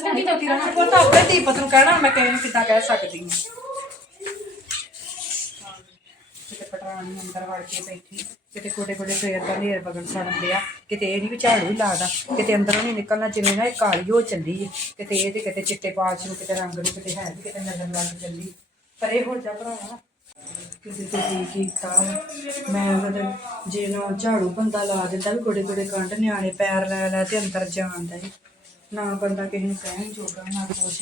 ਸੋਹਣੀ ਜੋਤੀ ਰਹਿਣਾ ਪੁੱਤ ਆਪਣੇ ਧੀ ਨੂੰ ਕਹਿਣਾ, ਮੈਂ ਕਿਸੇ ਕਿੱਦਾਂ ਕਹਿ ਸਕਦੀ ਹਾਂ। ਕਿਤੇ ਪਟਰਾਣੀ ਅੰਦਰ ਵੜ ਕੇ ਬੈਠੀ, ਕਿਤੇ ਕੋਡੇ ਕੋਡੇ ਸਵੇਰ ਦਾ ਨੇਰ ਬਗਲ ਸੜਨ ਲਿਆ ਕਿਤੇ ਇਹ ਨਹੀਂ ਵੀ ਲਾਦਾ, ਕਿਤੇ ਅੰਦਰੋਂ ਨਹੀਂ ਨਿਕਲਣਾ, ਜਿਵੇਂ ਨਾ ਇਹ ਕਾਲੀ ਹੋ ਚੱਲੀ ਹੈ ਕਿਤੇ ਇਹ ਤੇ ਕਿਤੇ ਚਿੱਟੇ ਪਾਚ ਨੂੰ, ਕਿਤੇ ਰੰਗ ਨੂੰ, ਕਿਤੇ ਹੈ ਕਿਤੇ ਨਜ਼ਰ ਲੱਗ ਚੱਲੀ। ਪਰ ਇਹ ਹੋ ਜਾ ਭਰਾਵਾ ਕਿਤੇ ਤੇ ਕੀ ਕੀਤਾ ਮੈਂ ਉਹਦੇ ਜੇ ਨਾ ਝਾੜੂ ਬੰਦਾ ਲਾ ਦਿੰਦਾ ਵੀ ਗੋਡੇ ਗੋਡੇ ਕੰਡ ਨਿਆਣੇ ਪੈਰ ਲੈ ਲੈ ਤੇ ਅੰਦਰ ਜਾਂਦਾ ਈ ਨਾ ਬੰਦਾ ਕਿਸੇ ਨੂੰ ਕਹਿਣ ਜੋਗਾ, ਨਾ ਕੁਛ।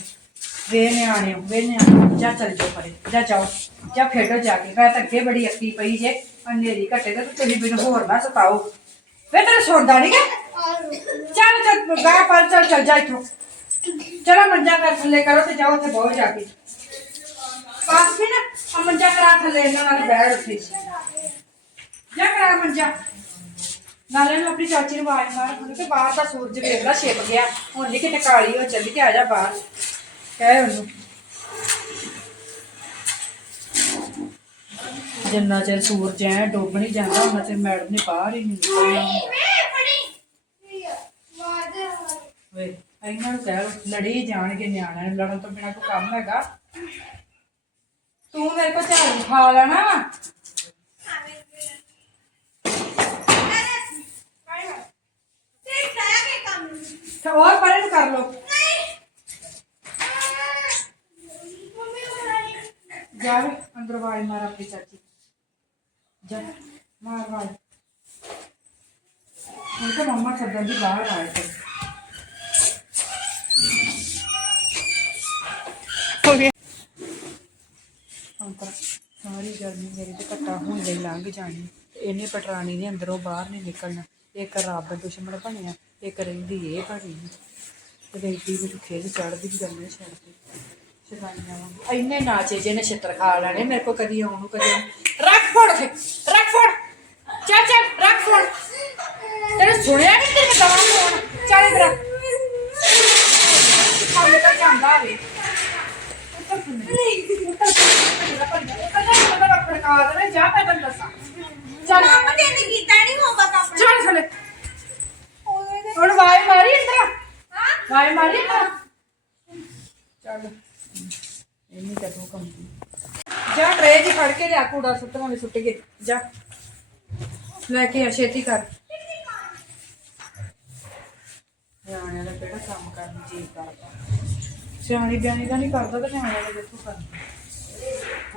ਵੇ ਨਿਆਣੇ ਵੇ ਨਿਆਣੇ, ਜਾ ਚੱਲ ਜਾਓ ਪਰੇ, ਜਾ ਜਾਓ, ਜਾ ਖੇਡੋ ਜਾ ਕੇ। ਮੈਂ ਤਾਂ ਅੱਗੇ ਬੜੀ ਅੱਕੀ ਪਈ ਜੇ ਅੰਨੇਰੀ ਘਟੇ ਤੇ ਤੁਸੀਂ ਮੈਨੂੰ ਹੋਰ ਨਾ ਸਤਾਓ। ਵੇ ਤੇਰੇ ਸੁਣਦਾ ਨਹੀਂ ਚੱਲ ਚੱਲ ਗਾ ਪਰ ਚੱਲ ਚੱਲ ਜਾ ਇੱਥੋਂ। ਚਲੋ ਮੰਜਾ ਕਰ ਥੱਲੇ ਕਰੋ ਤੇ ਜਾਓ ਉੱਥੇ ਬਹੁਤ ਜਾ ਕੇ। ਪਾਸ ਕੇ ਨਾ ਆ ਮੰਜਾ ਕਰਾ ਥੱਲੇ, ਇਹਨਾਂ ਨਾਲ ਬੈਠ ਉੱਥੇ। ਜਾ ਕਰਾ ਮੰਜਾ। ਨਾਲੇ ਨੂੰ ਆਪਣੀ ਚਾਚੀ ਨੂੰ ਆਵਾਜ਼ ਮਾਰ, ਉਹਨੂੰ ਕਿ ਬਾਹਰ ਦਾ ਸੂਰਜ ਵੇਖਦਾ ਛਿਪ ਗਿਆ। ਹੁਣ ਨਹੀਂ ਕਿਤੇ ਕਾਲੀ ਹੋ ਚੱਲੀ ਕਿ ਆ ਜਾ ਬਾਹਰ। ਕਹਿ ਉਹਨੂੰ। ਜਿੰਨਾ ਚਿਰ ਸੂਰਜ ਐ ਡੁੱਬ ਨਹੀਂ ਜਾਂਦਾ, ਉਹਨਾਂ ਚਿਰ ਮੈਡਮ ਨੇ ਬਾਹਰ ਹੀ ਨਹੀਂ ਨਿਕਲਣਾ। ਵੇ, ਇਹਨਾਂ ਨੂੰ ਕਹਿ, ਲੜੀ ਜਾਣਗੇ ਨਿਆਣਿਆਂ ਨੂੰ, ਲੜਨ ਤੋਂ ਬਿਨਾ ਕੋਈ ਕੰਮ ਹੈਗਾ। ਤੂੰ ਮੇਰੇ ਕੋਲ ਝਾੜੂ ਖਾ ਲੈਣਾ ਵਾ। ਹੋਰ ਪਰੇ ਨੂੰ ਕਰ ਲੋ ਜਾ ਅੰਦਰ ਵਾਲ ਮਾਰ ਆਪਣੀ ਚਾਚੀ। ਜਾ, ਮਾਰ ਵਾਲ ਹੁਣ ਤਾਂ ਮੰਮਾ ਸੱਦਣ ਦੀ ਬਾਹਰ ਆਏ ਤੇ। ਹੋ ਗਿਆ ਹੁਣ ਤਾਂ ਸਾਰੀ ਗਰਮੀ ਮੇਰੀ ਤੇ ਘੱਟਾ ਹੁਣ ਗਈ ਲੰਘ ਜਾਣੀ। ਇਹਨੇ ਪਟਰਾਣੀ ਨੇ ਅੰਦਰੋਂ, ਬਾਹਰ ਨਹੀਂ ਨਿਕਲਣਾ। ਇੱਕ ਰੱਬ ਦੁਸ਼ਮਣ ਬਣਿਆ ਇੱਕ ਰਹਿੰਦੀ ਇਹ ਬਣੀ ਤੇ ਬੇਟੀ ਮੈਨੂੰ ਖੇਡ ਚੜਦੀ ਵੀ ਕਰਨੇ ਛੱਡਦੀ ਸ਼ਦਾਈਆਂ ਵਾਂਗ ਇੰਨੇ ਨਾਚੇ ਜਿਹਨੇ ਛਿੱਤਰ ਖਾ ਲੈਣੇ ਮੇਰੇ ਕੋ ਕਦੀ ਆਉਣ ਨੂੰ ਕਦੀ ਆਉਣ। ਰੱਖ ਫੜ ਉੱਥੇ, ਰੱਖ ਫੜ ਚੱਲ ਚੱਲ ਰੱਖ ਫੜ ਤੈਨੂੰ ਸੁਣਿਆ ਨਹੀਂ ਤੇਰੇ ਦਵਾ ਫੋਨ ਚੱਲ ਇਧਰ ਖਾਣੇ ਤਾਂ ਜਾਂਦਾ ਵੇ ਉੱਤਰ ਸੁਣ ਉੱਤਰ ਸੁਣ ਉੱਤਰ ਜਾ ਫੜਕਾ ਦੇ ਜਾ ਮੈਂ ਤੈਨੂੰ ਦੱਸਾਂ ਚੱਲ। ਮੰਮਾ ਤੈਨੂੰ ਕੀਤਾ ਨਹੀਂ ਹੋਗਾ ਕੰਮ। ਚੱਲ ਥਲੇ। ਹੁਣ ਵਾਈ ਮਾਰੀ ਇੰਦਰ ਵਾਈ ਮਾਰੀ ਇੰਦਰ ਚੱਲ। ਇੰਨੀ ਤਾਂ ਤੂੰ ਕੰਮ ਜਾ ਟਰੇ ਜੀ ਫੜ ਕੇ ਲਿਆ ਕੂੜਾ ਸੁੱਟਣ ਵਾਲੇ ਸੁੱਟ ਗਏ ਜਾ। ਲੈ ਕੇ ਆ ਛੇਤੀ ਕਰ। ਨਿਆਣਿਆਂ ਦਾ ਕਿਹੜਾ ਕੰਮ ਕਰਨ ਨੂੰ ਜੀ ਕਰਦਾ। ਸਿਆਣੀ ਬਿਆਣੀ ਦਾ ਨਹੀਂ ਕਰਦਾ ਤੇ ਨਿਆਣਿਆਂ ਦਾ ਦੇਖੋ ਕਰਦਾ